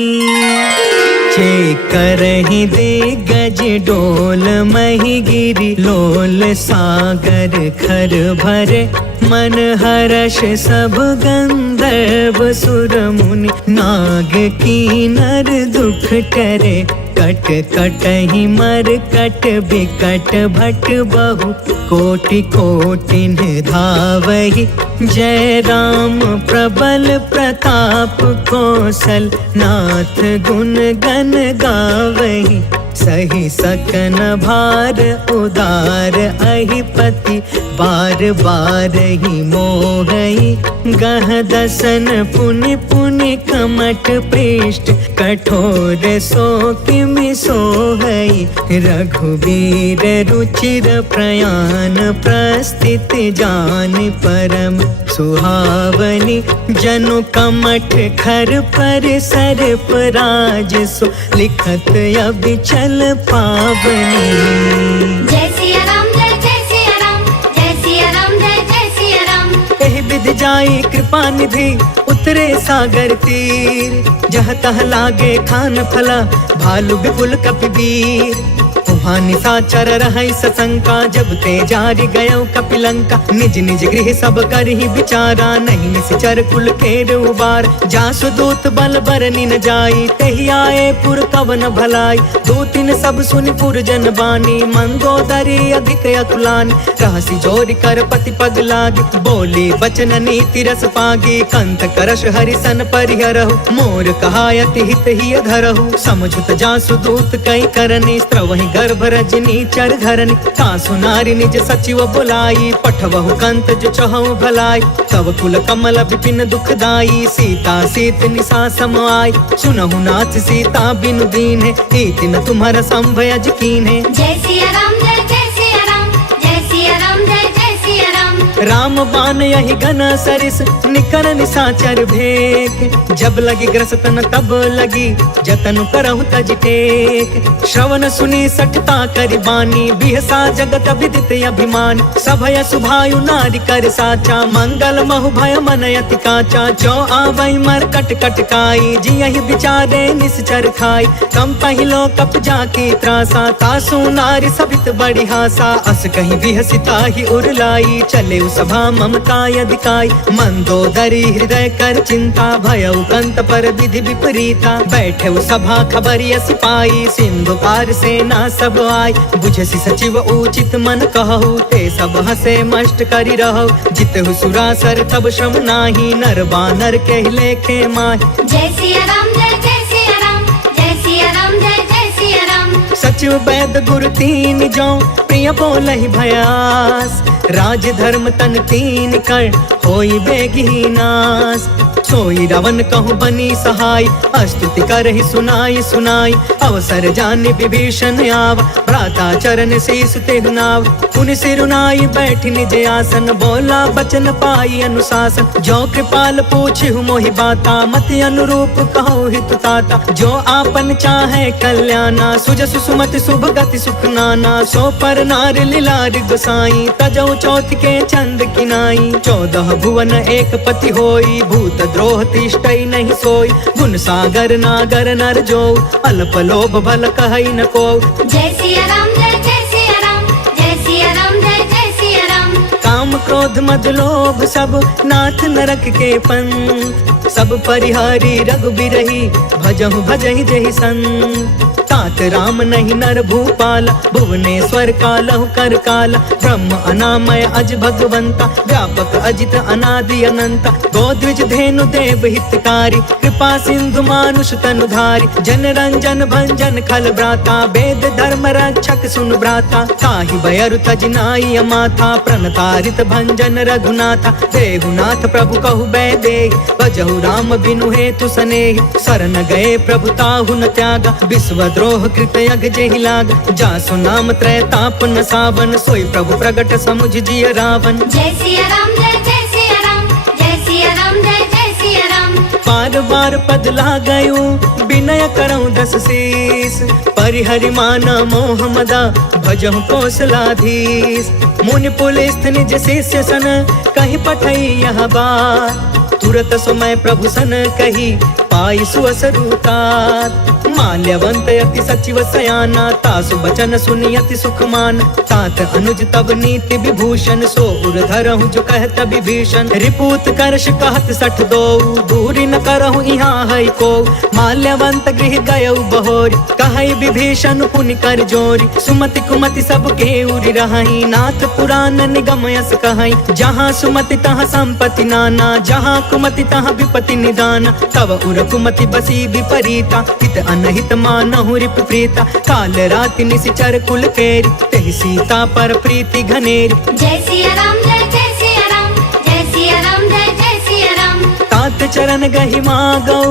करही दिग्गज डोल मही गिरी, लोल सागर खर भरे। मन हर्ष सब गंधर्व सुर मुनि, नाग कीनर दुख टरे। कट कटहि मर कट बिकट भट बहु, कोटि कोटिन धावहि। जय राम प्रबल प्रताप कौशल, नाथ गुण गण गावहि। सही सकन भार उदार अहिपति, बार बार ही मोहई। गह दसन पुनि पुनि कमट पृष्ठ, कठोर सो किमि सोहई। रघुवीर रुचिर प्रयाण, प्रस्थित जान परम सुहावनी। जनु कमठ खर पर सर्प राज सो, लिखत अबिचल पावनी। जय सिया राम जय जय सिया राम, जय सिया राम जय जय सिया राम। एहि विधि जाई कृपा निधि, उतरे सागर तीर। जह तह लागे खान फला, भालु विपुल कपिवीर। वहाँ निशाचर रहै सशंका, जब ते जारि गयो कपिलंका। निज निज गृह सब करहि विचारा, नहीं निश्चर कुल केर उबार। जासु दूत बल बरनि न जाई, तेहि आए पुर कवन भलाई। दूतिन सब सुनि पुर जन बानी, मंदोदरी अधिक अतुलानी। रहसि जोरि कर पति पग लागी, बोली वचन नीति रस पागी। कंत करश हरिसन परिहरहु, मोर कहायति हित ही धरहु। समझुत जासु दूत कई करनी, स्त्रवहि गर्भ रजनी चर धरनी। सासु नारी निज सचिव बुलाई, पठवहु कंत जो चहु भलाई। तब कुल कमल विपिन दुखदाई, सीता सीत निशा सम आई। सुनहु नाथ सीता बिनु दीन्हे, हीति न तुम्हारा संभयज कीन्हे। जय सिया राम जय जय सिया राम, जय सिया राम जय जय सिया राम। राम बान यही घन सरिस निकर निसाचर भेक। जब लगी ग्रसतन तब लगी जतन करहु तज टेक। श्रवण सुनी सठता करि बानी बिहसा जगत विदित अभिमान। सभय सुभायु नारी कर साचा मंगल महु भय मन अति काचा। जो आवै मर कट कट काई जियहि विचारे निश्चर खाई। कम पहिलो कप जाकी त्रासा तासु नारी सभित बड़ी हासा। अस कहीं बिहसिता ही उरलाई चले सभा ममता यदिकाई। मंदोदरी हृदय कर चिंता भयउ कंत पर विधि विपरीता। बैठे सभा खबरिय सिपाही सिंधु पार सेना सब आई। बुझसी सचिव उचित मन कहु ते सब हसे मष्ट करि रहु। जितहु सुरासर तब श्रम नाही नर बानर के लेखे माही। जय सिया राम जय सिया राम जय सिया राम जय सिया राम। सचिव वैद गुरु तीन जो प्रिय बोलहि भयास। राज धर्म तन तीन कर होई बेगी नास। सोई रावण कहूँ बनी सहाय स्तुति करहि सुनाई सुनाई। अवसर जाने विभीषण आव भ्राता चरण शीस तेहु नाव। पुनि सिरुनाई बैठि निज आसन बोला बचन पाई अनुशासन। जो कृपाल पूछहु मोहि बाता मति अनुरूप कहु हित ताता। जो आपन चाहे कल्याणा सुजसु सुमति शुभ गति सुख नाना। सो पर नार लीलार गोसाई तजौ चौथ के चंद किनाई। 14 भुवन एक पति होई भूत द्रोह तिष्ठई नहीं सोई। गुण सागर नागर नर जो अल्प लोभ भल कहई न को। जय सिया राम जय सिया राम जय सिया राम जय सिया राम। काम क्रोध मद लोभ सब नाथ नरक के पंथ। सब परिहारी रघुबीरहि भजहु भजहि जहि संत। तात राम नहीं नर भूपाल भुवनेश्वर कालहु कर काल। ब्रह्म अनामय अज भगवंता व्यापक अजित अनादि अनंता। गोद्विज धेनु देव हितकारी कृपा सिंधु मानुष तनुधारी। जन रंजन भंजन खल भ्राता वेद धर्म रक्षक सुन भ्राता। ताहि बयरु तज नाई माथा प्रणतारित भंजन रघुनाथा। देहुनाथ प्रभु कहु बैदेहि भजहु राम बिनु हेतु सनेहि। शरण गए प्रभु ताहु न त्यागा विश्व द्रोह कृत यग जेहि लाग। जासु नाम त्रय ताप न सावन सोई प्रभु प्रगट समुझ जिय रावण। जय सिया राम जय सिया राम जय सिया राम जय सिया राम। बार बार पद लागयु विनय करऊं 10 शीस। परिहरि माना मोह मदा भजहु कौशलाधीश। मुनि पुलिस निज शिष्य सन कहीं पठई यह बात। तुरत समय प्रभु सन कही पाई सुअसरुतात। माल्यवंत यति सचिव सयाना तासु बचन सुनि अति सुख मान। तात अनुज तब नीति विभूषण सो उर धरहु जो कहत विभीषण। रिपूत करश कहत 62 दूरी न करहु यहाँ है को। माल्यवंत गृह गयउ बहोरी कहई विभीषण पुनि कर जोरी। सुमति कुमति सब के उरि रहई नाथ पुराण निगम यस कहई। जहाँ सुमति तहाँ संपत्ति नाना जहाँ कुमति तहाँ विपत्ति निदान। तब उर कुमति बसी विपरीता हित अनहित मानहु रिप प्रीता। काल राति निशिचर कुल केरी तेहि सीता पर प्रीति घनेरी। जय सिया राम जय सिया राम जय सिया राम जय सिया राम। तात चरण गहि मागौ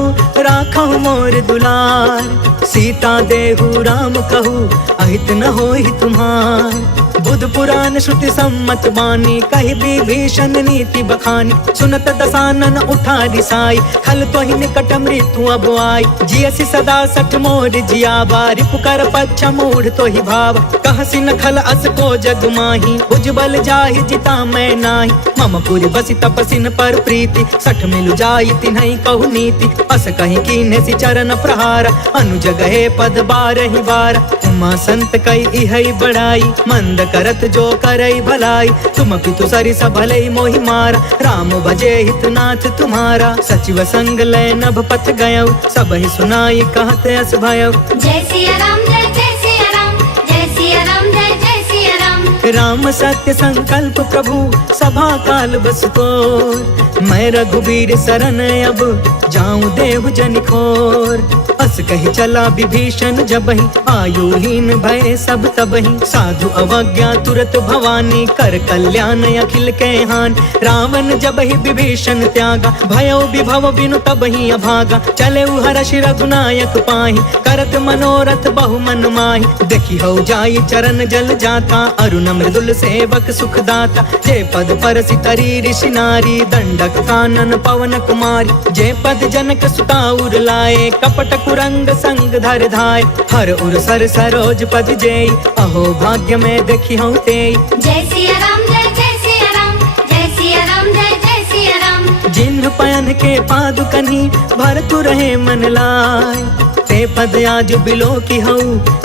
राखहु मोर दुलार। सीता देहु राम कहू अहित न होहि तुम्हार। बुध पुराण श्रुति सम्मत बानी कहि विभीषण नीति बखानी। सुनत दसानन उठा रिसाई खल तोहि निकट मृत्यु अब आई। जियसि सदा सठ मोर जियावा रिपुकर पक्ष मूढ़ तोहि भाव। कहसि न खल अस को जग माही उज्जवल जाहि जिता मैं नाही। मम पुरि बसि तपसिन पर प्रीति सठ मिलु जाई तिन्हई कहु नीति। अस कहीं कीन्हे सि चरण प्रहार अनुज गए पद बारहि बार। उमा संत कई इहई बड़ाई मंद करत जो करई भलाई। तुम पितु सरिस भलई मोहि मारा राम भजे हितनाथ तुम्हारा। सचिव संग लय नभ पथ गयउ सबहि सुनाई कहत अस भयउ। जय सिया राम जय सिया राम जय सिया राम जय सिया राम। राम सत्य संकल्प प्रभु सभा काल बस तोर। मैं रघुबीर शरण अब जाऊं देहु जनिखोर। अस कही चला विभीषण जबहि, आयुहीन भय सब तबहि। साधु अवज्ञा तुरत भवानी, कर कल्याण अखिल के हान। रावण जबहि विभीषण त्यागा, भयो विभव बिनु तबहि अभागा। चले हर्ष रघुनायक पाहि, करत मनोरथ बहु मन माहि। देखी हो जाई चरण जल जाता, अरुण मृदुल सेवक सुखदाता। जे पद परसि तरी ऋषि नारी, दंडक कानन पवन कुमारी। जे पद जनक सुता उर लाए, कपट कुरंग संग धर धाय। हर उर सर सरोज पद जेई, अहो भाग्य में देखी हूँ तेई। जय सिया राम जय सिया राम, जय सिया राम जय सिया राम। जिन्ह पयन के पादुकनी, भरतु रहे मन लाय। ते पद आज बिलो की हऊ,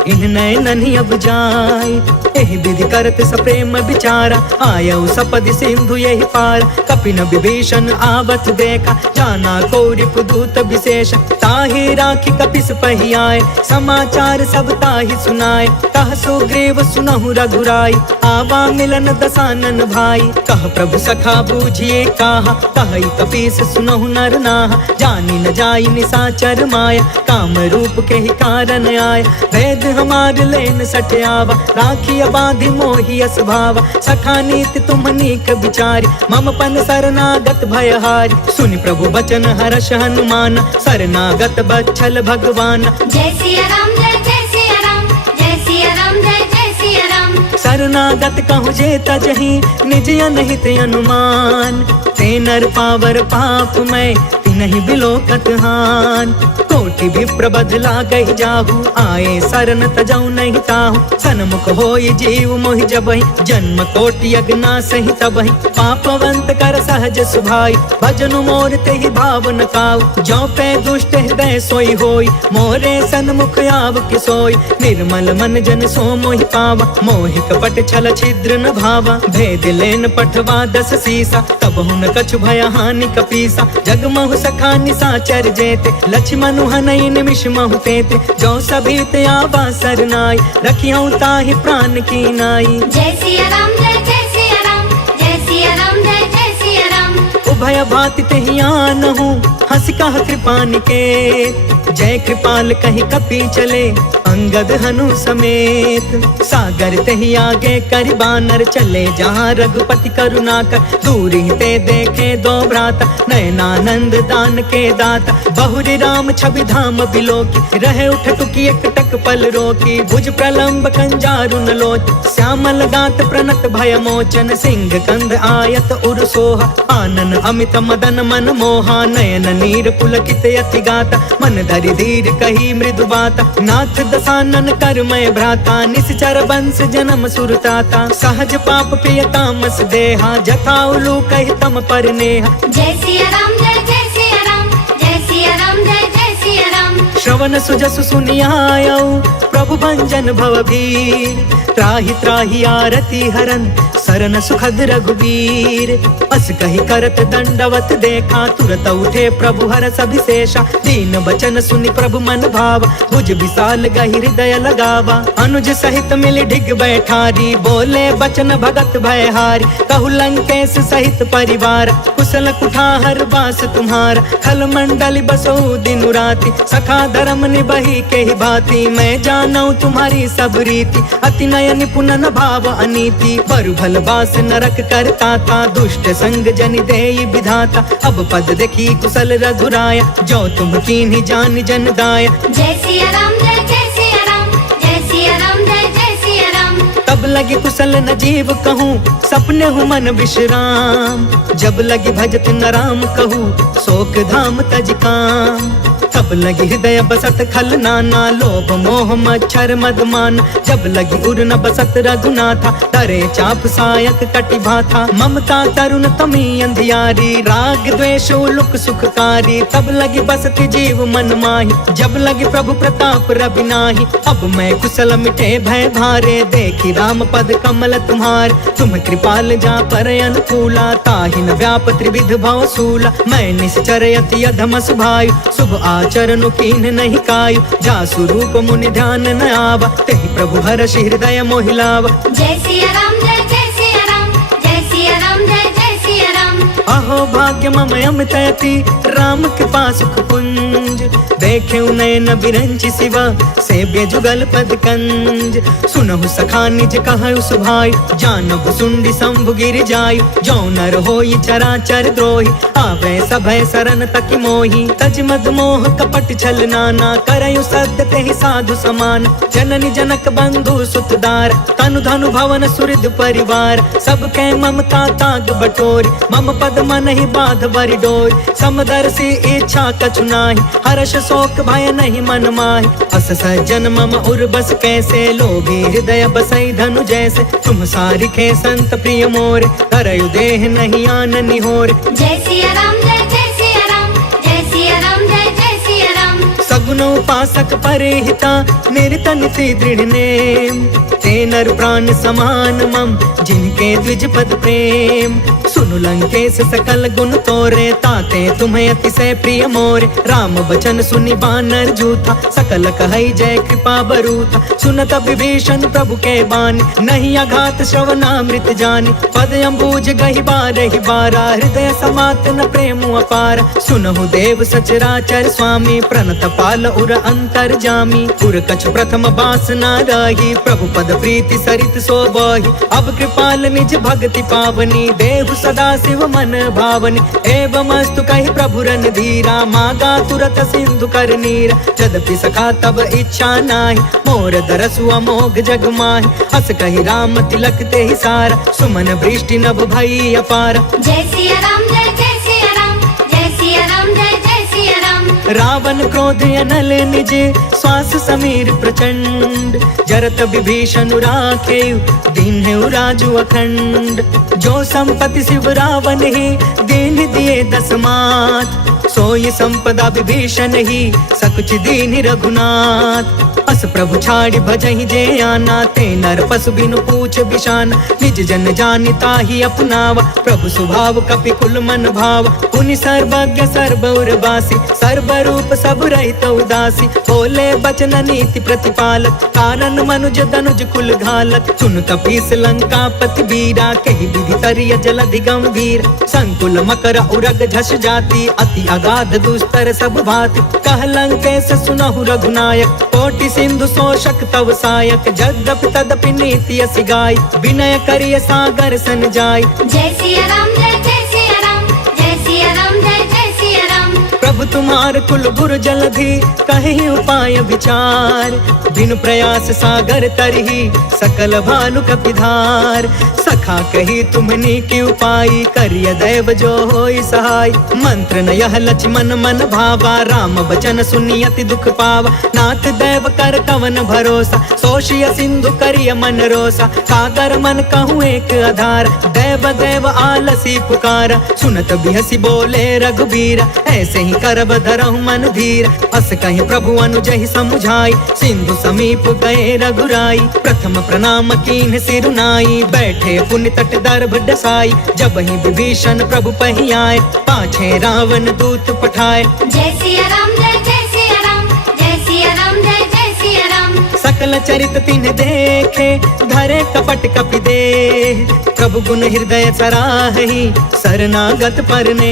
इन नयननि अब जाय। एहि विधि करत सप्रेम विचारा, आयऊ सपद सिंधु यही पार। कपिन विभीषण आवत देखा, जाना कौरिप दूत विशेष। ताहि राखी कपिस पहि आए, समाचार सब ताहि सुनाए। कह सुग्रीव सुनहु रघुराई, आवा मिलन दसानन भाई। कह प्रभु सखा बूझिए काहा, कहि कपीस सुनहु नर नाहा। जानी न जाई निसाचर माया, काम रूप के ही कारण आय। वेद हमार लेन सठयावा, राखी बाधि मोहि अस भावा। सखा नीति तुम नीक विचारी, मम पन शरणागत भयहारी। सुनि प्रभु बचन हर्ष हनुमान, शरणागत बच्छल भगवान। जय सिया राम जय सिया राम, जय सिया राम जय सिया राम। शरणागत कहु जे तजहि, निज अनहित अनुमान। ते नर पावर पाप मैं, तिनहि बिलोकत हान। कोटि विप्र बदला गहि जाहु, आए शरण तजौ नहीं ताहु। सन्मुख होई जीव मोहि जबहि, जन्म कोटि अगना सहि तबहि। पापवंत कर सहज सुभाई, भजनु मोर तेहि भाव न काऊ। जो पे दुष्ट हृदय सोई होई, मोरे सन्मुख आव कि सोई। निर्मल मन जन सो मोहि पावा, मोहि कपट छल छिद्र न भावा। भेद लेन पठवा दस सीसा, तब हुन कछु भय हानि कपीसा। जगमहु सखा निसाचर जेते, लक्ष्मण हनई निमिष महु तेते। जो सभीत आवा सरनाई, रखियौ ताहि प्राण की नाई। जय सिया राम जय सिया राम, जय सिया राम जय सिया राम। उभय भाति तेहि आनहु, हंस कह कृपा निकेत। जय कृपाल कहि कपि चले, अंगद हनु समेत। सागर तेहि आगे करि बानर, चले जहाँ रघुपति करुणा कर। दूर ही ते देखे दो भ्राता, नयनानंद दान के दाता। बहुरी राम छवि धाम बिलोकी, रहे उठ टुकी एक टक पल रोकी। भुज प्रलंब कंजारु न लोच, श्यामल गात प्रणत भय मोचन। सिंह कंध आयत उर सोहा, आनन अमित मदन मन मोहा। नयन नीर पुलकित अति गाता, मन धरि धीर कही मृदु बाता। नाथ दसानन कर मैं भ्राता, निश्चर वंश जन्म सुरताता। सहज पाप पिय तामस देहा, जथा उलू कहि तम पर नेहा। जय सिया राम जय सिया राम, जय सिया राम जय सिया राम। श्रवण सुजसु सुनियायऊ, प्रभु भंजन भवभीर। त्राहि त्राहि आरती हरन, सरन सुखद रघुवीर। अस कहि करत दंडवत देखा, तुरत उठे प्रभु हरष अभिषेषा। दीन बचन सुनि प्रभु मन भावा, भुज विशाल गहि हृदय लगावा। अनुज सहित मिलि ढिग बैठारी, बोले बचन भगत भयहारी। कहु लंकेश सहित परिवार, कुशल कुठार बास तुम्हारा। खल मंडल बसो दिन राति, सखा धर्म निबहि के ही भांति। मैं जानऊ तुम्हारी सब रीति, अति नय निपुण न भाव अनीति। बरु भल बास नरक करता था, दुष्ट संग जनि देई विधाता। अब पद देखी कुशल रघुराया, जो तुम कीन्ही जान जन दाया। जय सिया राम जय सिया राम, जय सिया राम जय सिया राम। तब लगी कुशल न जीव कहूँ, सपने हूँ मन विश्राम। जब लगी भजत न राम कहूँ, शोक धाम तज काम। तब लगी हृदय बसत खल नाना, लोभ मोह मच्छर मदमान। जब लगी उर न बसत रघुनाथा, तरे चाप सायक कटि भाथा। ममता तरुण तमी अंधियारी, राग द्वेष उलुक सुखकारी। तब लगी बसति जीव मन माही, जब लगी प्रभु प्रताप रवि नाही। अब मैं कुशल मिटे भय भारे, देखी राम पद कमल तुम्हार। तुम कृपाल जा पर अनुकूला, ताहि न व्याप त्रिविध भव सूला। मैं निश्चर अति अधम सुभायु, शुभ आचरण कीन्ह नहीं कायु। जा स्वरूप मुनि ध्यान न आवा, तेहि प्रभु हर्ष हृदय मोहिलावा। जय सिया राम जय सिया राम, जय सिया राम जय सिया राम। अहो भाग्य मम अमितयति राम कृपा सुख पुंज। देखे नयन बिरंचि शिवा सेव्य जुगल पद कंज। सुनहु सखा निज कहु सुभाई जानहु सुंडी शंभु गिर जाय। जो नर होई चराचर द्रोही आवे सभय सरन तकि मोही। तज मद मोह कपट छल नाना करयु सद्य तेहि साधु समान। जननी जनक बंधु सुतदार तनु धनु भवन सुहृद परिवार। सबके ममता ताग बटोरी मम पद मन ही बाध बरि डोरी। समदर्शी इच्छा कछु नाही हर्ष शोक भय नहीं मन माहि। अस सज्जन मम उर्बस कैसे लोभी हृदय बसई धनु जैसे। तुम सारिखे संत प्रिय मोरे करयु देह नहीं आन निहोरे। जय सिया राम जय जय सिया राम जय सिया राम जय जय सिया राम। सगुन उपासक परेहिता निर्तन से दृढ़ नेम। ते नर प्राण समान मम जिनके द्विज पद प्रेम। सुनु लंकेश सकल गुण तोरे ताते तुम्हें अतिशय प्रिय मोरे। राम बचन सुनि बानर जूथा सकल कहई जय कृपा बरूथा। सुनत विभीषण प्रभु के बानी नहीं अघात श्रवणामृत जानी। पद अम्बुज गहि बारहि बारा हृदय समात न प्रेम अपार। सुनहु देव सचराचर स्वामी प्रणत पाल उर अंतर जामी। उर कछु प्रथम बासना रही प्रभु पद प्रीति सरित सोबहि। अब कृपाल निज भक्ति पावनी देहु सदा शिव मन भावनी। एवं अस्तु कहि प्रभु रन धीरा मागा तुरत सिंधु कर नीरा। यद्यपि सखा तब इच्छा नाही मोर दरसु अमोघ जग माहि। हस कहि राम तिलक तेहि सारा सुमन वृष्टि नभ भई अपार। जय सिया राम जय जय सिया राम जय सिया राम जय जय सिया राम। रावण क्रोध अनल निज श्वास समीर प्रचंड। जरत विभीषण राखेउ दीन्हु राजु अखंड। जो संपत्ति शिव रावण ही दीन दिए दस मात। सोई संपदा विभीषण ही सकुच दीन रघुनाथ। अस प्रभु छाड़ी भजहि जे आना ते नर पशु बिनु पूछ बिशान। निज जन जानिता ही अपनावा प्रभु स्वभाव कपि कुल मन भाव। पुनि सर्वज्ञ सर्व उर्वासी सर्व रूप सब रहित उदासी। बोले बचन नीति प्रतिपालक कारण मनुज तनुज कुल घालक। सुन कपीस लंका पति बीरा कहि विधि तरिय जलधि गंभीर। संकुल मकर उरग झस जाति अति अगाध दुस्तर सब भाति। कह लंकेश सुनहु रघुनायक कोटि सिंधु शोषक तव सायक। जद्यपि तदपि नीति असि गाय विनय करिय सागर सन जाय। जय सिया राम जय जय सिया राम जय सिया राम जय जय सिया राम। प्रभु तुम्हार कुल गुरु जलधि कहि उपाय विचार। बिनु प्रयास सागर तरही सकल भानु कपिधार। सखा कही तुमनी की उपाय करिय दैव जो होई सहाय। मंत्र न यह लक्ष्मण मन भावा राम बचन सुनि अति दुख पावा। नाथ दैव कर कवन भरोसा सोशिय सिंधु करिय मन रोसा। सागर मन कहूँ एक आधार दैव दैव आलसी पुकारा। सुनत बिहसी बोले रघुबीरा ऐसे ही करब धरहु मन धीर। अस कहि प्रभु अनुजहि समुझाई सिंधु समीप गए रघुराई। प्रथम प्रणाम कीन्ह सिरुनाई बैठे पुण्य तट दर्भ डसाई। जब ही विभीषण प्रभु पहि आए पाछे रावण दूत पठाए। जय सिया राम जय जय सिया राम जय सिया राम जय जय सिया राम। सकल चरित तिन्ह देखे धरे कपट कपि देह। प्रभु गुण हृदय सराहि शरणागत परने।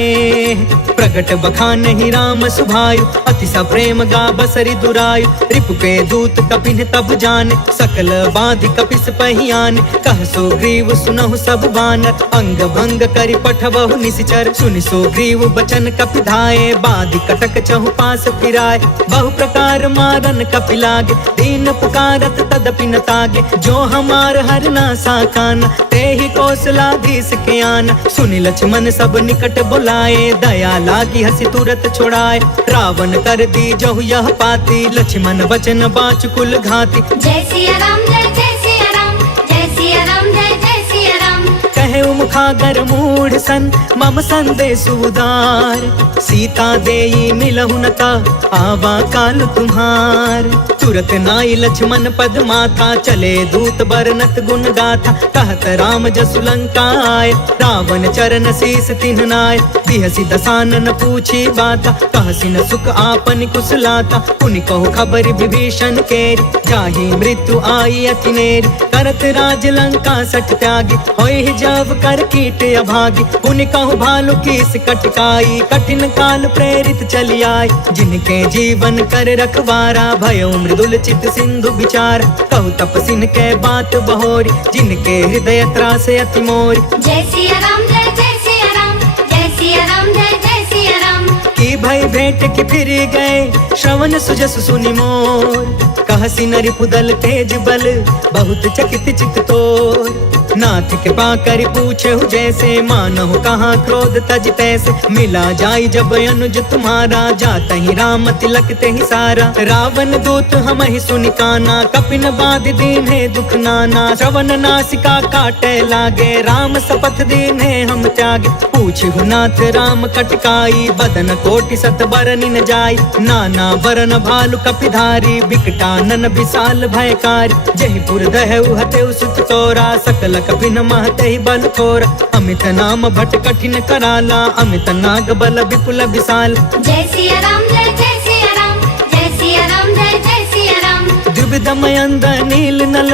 प्रगट बखानहि राम सुभायु अति सप्रेम गा बसरि दुरायु। रिपु के दूत कपिन तब जाने सकल बाधि कपिस पहियाने। कह सुग्रीव सुनहु सब बानर अंग भंग करि पठबहु निशिचर। सुनि सुग्रीव बचन कपि धाये बाधि कटक चहु पास फिराए। बहु प्रकार मारन कपि लागे दीन पुकारत तदपि न तागे। जो हमार हर ना साकान तेहि कौशलाधीश के आन। सुनि लक्ष्मण सब निकट बुलाए दया लागी हसी तुरत छोड़ाए। रावण कर दी जहु यह पाती लक्ष्मण बचन बाच कुल घाती। जय सिया राम जय जय सिया राम जय सिया राम जय जय सिया राम। कहे मुखागर मूढ़ सन मम संदेश उदार। सीता देई मिलहु न ता आवा काल तुम्हार। तुरत नाई लक्ष्मण पद माथा चले दूत बरनत गुण गाथा। कहत राम जसु लंका आए रावण चरण शीस तिन्ह नाय। बिहसी दसानन पूछी बाता कहसी न सुख आपन कुशलाता। पुनि कहु खबर विभीषण केरी जाहि मृत्यु आई अति नेरी। करत राज लंका सठ त्यागी होई जब कर कर कीट अभागी। पुनि कहूँ भालू कीस कटकाई, कठिन काल प्रेरित चली आई। जिनके जीवन कर रखवारा, भयो मृदुल चित सिंधु विचार। कहु तपसिन के बात बहोरी, जिनके हृदय त्रास अति मोरी। जय सिया राम जय सिया राम, जय सिया राम जय सिया राम। की भई भेंट की फिर गए, श्रवण सुजस सुनि मोर। कहसी नरि पुदल तेज बल, बहुत चकित चित तोर। नाथ के पाकर पूछे जैसे, मानहु कहाँ क्रोध तज तैसे। मिला जाई जब अनुज तुम्हारा, जाता ही राम तिलक ते ही सारा। रावण दूत हम ही सुनि काना, कपिन बाध दीन है दुख नाना। श्रवण नासिका काटे लागे, राम शपथ दीन है हम त्यागे। पूछहु नाथ राम कटकाई, बदन कोटि सत बरनि न जाई। नाना बरन भालु कपिधारी, बिकटानन विशाल भयकारी। जयपुर दहु हतेउ सुत तोरा, सकल कपिन महते ही बल थोरा। अमित नाम भट कठिन कराला, अमित नाग बल विपुल विशाल। जय सिया राम जय सिया राम, जय सिया राम जय सिया राम। द्विविधमयंद नील नल,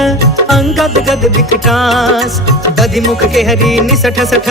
अंगद गद विकटास। दधि मुख के हरि निसठ सठ,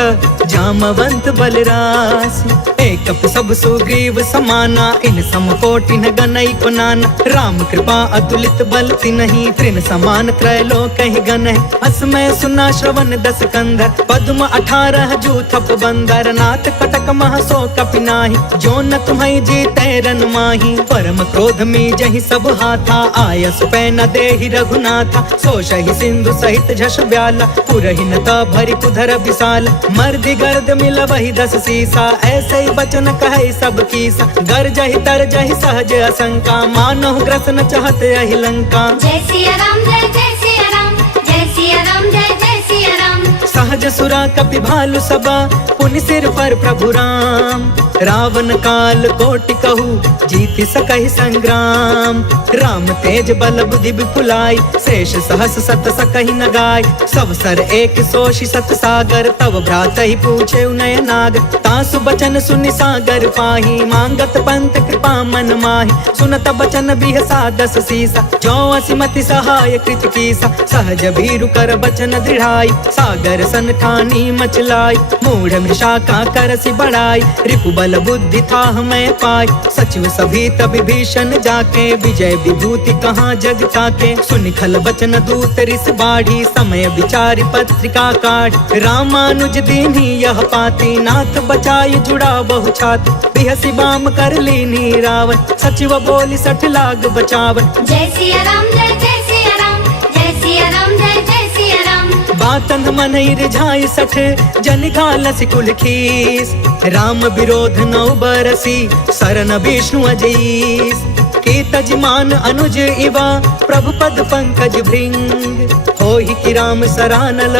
जामवंत बलरास। एक सब सुग्रीव समाना, इन सम कोटि न गनई को नाना। राम कृपा अतुलित बल तिन्हि, तृण समान त्रैलोक ही गन है। असमय सुना श्रवण दस कंधर, पद्म 18 जूथप बंदर। नाथ कटक मह सो कपि नाही, जो न तुम्हें जीते रन माही। परम क्रोध में जहि सब हाथा, आयस पै न देहि रघुनाथा। सोषहि सिंधु सहित झस ब्याला, पुरहि न त भरि कुधर विशाल। मर्दि गर्द मिल वही 10 सीसा, ऐसे ही बचन कहे सब कीसा। गरजहि तरजहि सहज असंका, मानहु ग्रसन चहत यही लंका। जय सिया राम जय सिया राम, जय सिया राम जय सिया राम। सहज सुरा कपि भालु सबा, पुनि सिर पर प्रभु राम। रावण काल कोटि कहू, जीति सकहि संग्राम। राम तेज बल बुद्धि विपुलाई, शेष सहस सत सकहि न गाय। सब सर एक सोषि सत सागर, तब भ्रात ही पूछे नय नाग। तासु बचन सुनि सागर पाही, मांगत पंत कृपा मन माही। सुनत बचन बिहसा 10 सीसा, जो असिमति सहाय कृत कीसा। सहज भीरु कर बचन दृढ़ाई, सागर सन ठानी मचलाई। मूढ़ मृषा का करसि बढ़ाई, रिपु बल बुद्धि था हमें पाई। सचिव सभी तब भीषण जाके, विजय विभूति कहाँ जग ताके। सुनि खल बचन दूत रिस बाढ़ी, समय विचारि पत्रिका काढ़। रामानुज दीन्ही यह पाती, नाथ बचाई जुड़ा बहु छाती। बिहसी बाम कर लीनी रावण, सचिव बोली 60 लाग बचावन। जय सिया राम जय सिया राम, जय सिया राम जय सिया राम। बातन मन रिझाई 60, जन घालस कुल खीस। राम विरोध 9 बरसी, सरन विष्णु अजीस। के तजमान अनुज इवा, प्रभु पद पंकज भृंग। होहि कि राम सरानल,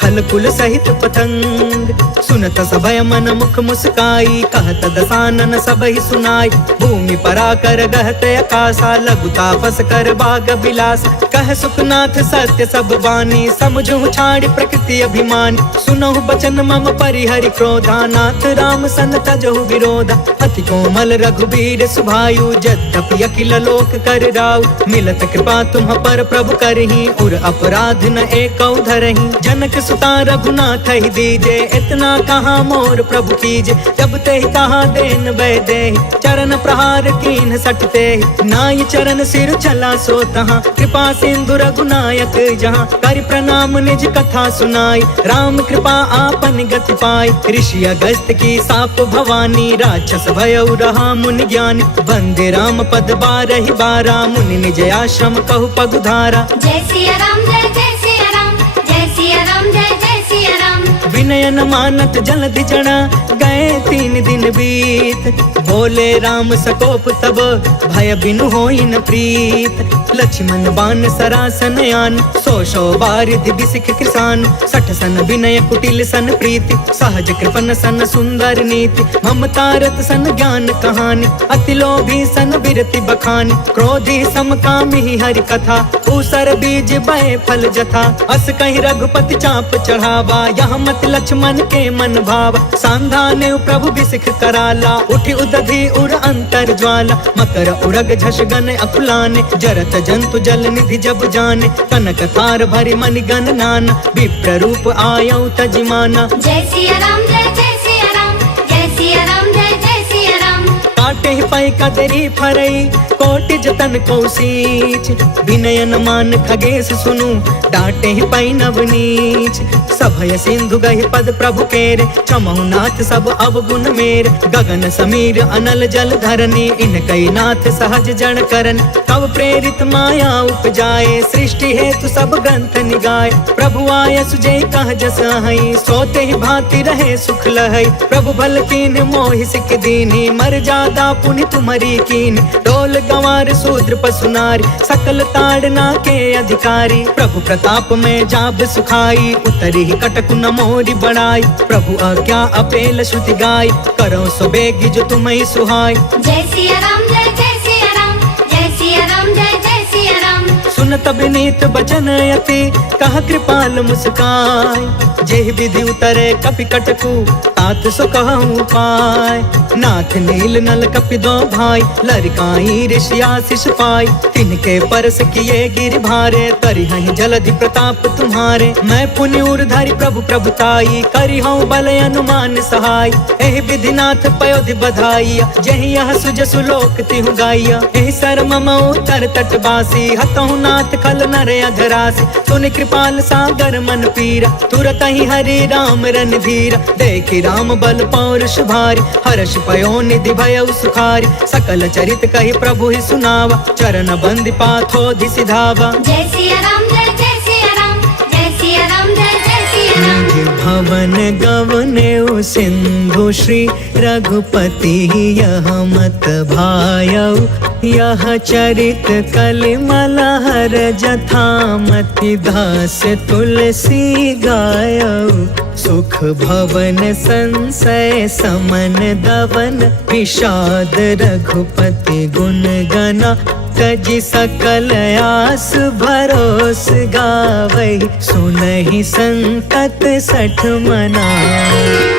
खल कुल सहित पतंग। सुनत सभय मन मुख मुस्काई, कहत दसानन सबहि सुनाई। भूमि पराकर गहत आकाशा, लघु तापस कर बाग बिलास। कह सुखनाथ सत्य सब बानी, समझु छाड़ प्रकृति अभिमान। सुनहु बचन मम परिहरि क्रोधा, नाथ राम सन तजहु विरोधा। अति कोमल रघुबीर सुभायु, यद्यपि अखिल लोक कर राउ। मिलत कृपा तुम पर प्रभु करही, उर अपराध न एकौ धरही। जनक सुता रघुनाथ ही दीजे, इतना कहाँ मोर प्रभु कीजे। जब ते कहा देन वै दे, चरण प्रहार कीन सटते। नाई चरण सिर चला सो तहाँ, कृपा सिंधु रघुनायक जहाँ। कर प्रणाम निज कथा सुनाई, राम कृपा आपन गति पाई। ऋषि अगस्त की साप भवानी, राक्षस भयउ रहा मुनि ज्ञानी। वंदे राम पद 12 बारा, मुनि निज आश्रम कहु पगुधारा। जय सिया राम जय सिया राम, जय सिया राम जय सिया राम। विनय न मानत जलधि जड़ा, गए 3 दिन बीत। बोले राम सकोप तब, भय बिनु होई न प्रीत। लक्ष्मण बाण सरासन आन, 100 बारिधि बिसिख कृसान। 60 सन विनय कुटिल सन प्रीति, सहज कृपन सन सुंदर नीति। ममतारत सन ज्ञान कहानी, अति लोभी सन विरति बखानी। क्रोधी समकामी हरि कथा, ऊसर बीज बय फल जथा। अस कहीं रघुपति चाप चढ़ावा, यहाँ मत लक्ष्मण के मन भाव, सांधा ने प्रभु बिसिख कराला, उठी उदधि उर अंतर ज्वाला, मकर उरग झषगन अकुलाने, जरत जंतु जल निधि जब जाने, कनक तार भरि मनि गण नाना, विप्र रूप आयौ तजिमाना। जय सिया राम जय सिया राम, जय सिया राम जय सिया राम। काटे ही पाई कदरी फरई, कोटि जतन कौशीच, विनयन मान खगेश सुनु, डांटे ही पाई नवनीच। सभय सिंधु गहि पद प्रभु केरे, चमहु नाथ सब अवगुण मेर, गगन समीर अनल जल धरनी, इन कई नाथ सहज जन करन, तब प्रेरित माया उपजाए, सृष्टि हेतु सब ग्रंथ निगाए, प्रभु आय सुजय कह जस हई, सोते ही भांति रहे सुख लहई, प्रभु भल कीन मोहि सिख दीनी, मर जादा पुनि तुमरी कीन, डोल गंवार शूद्र पशु नारी, सकल ताड़ना के अधिकारी, प्रभु प्रताप में जाब सुखाई, उतरी ही कटकु न मोरी बड़ाई, प्रभु आज्ञा अपेल श्रुति गाय, करो सो बेगी जो तुम्हें सुहाय। जय सिया राम जय सिया राम, जय सिया राम जय सिया राम। सुनत विनीत बचन यति, कह कृपाल मुस्काय, जेहि विधि उतरे कपि कटकु, तात सो कहूँ पाय, नाथ नील नल कपि दो भाई, लरिकाई ऋषि आशीष पाई, तिनके परस किए गिर भारे, तरि हहि जलधि प्रताप तुम्हारे, मैं पुनि उर्धरि प्रभु प्रभुताई, करि हूँ बल अनुमान सहाय, एहि विधि नाथ पयोधि बधाइया, जेहि यह सुज सुलोक तिहु गाइया, एहि सर मम उतर तट बासी, हतहु नाथ खल नर अधरासी, सुनि कृपाल सागर मन पीरा, तुरत ही हरि राम रणधीरा, देखि राम बल पौरुष भारी, हर्ष पयो निधि भयउ सुखारी, सकल चरित कहि प्रभु ही सुनावा, चरण बंदि पाथोधि सिधावा। जय सिया राम जय सिया राम, जय सिया राम जय सिया राम। भवन गवनेउ सिंधु श्री रघुपति, यह मत भायउ, यह चरित कलिमल हर जथामति, दास तुलसी गायउ, सुख भवन संशय समन दवन, विषाद रघुपति गुण गना, तजि सकल आस भरोस गावै, सुनहि संतत सठ मना,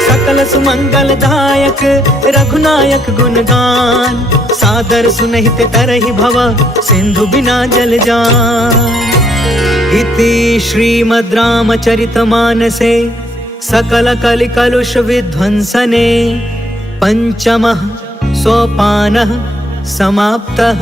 सकल सुमंगल दायक रघुनायक गुणगान, सादर सुनहित तरहि भव, सिंधु बिना जल जान। इति श्रीमद् रामचरितमानसे सकल कलि कलुष विध्वंसने, पंचमः सोपानः समाप्तः।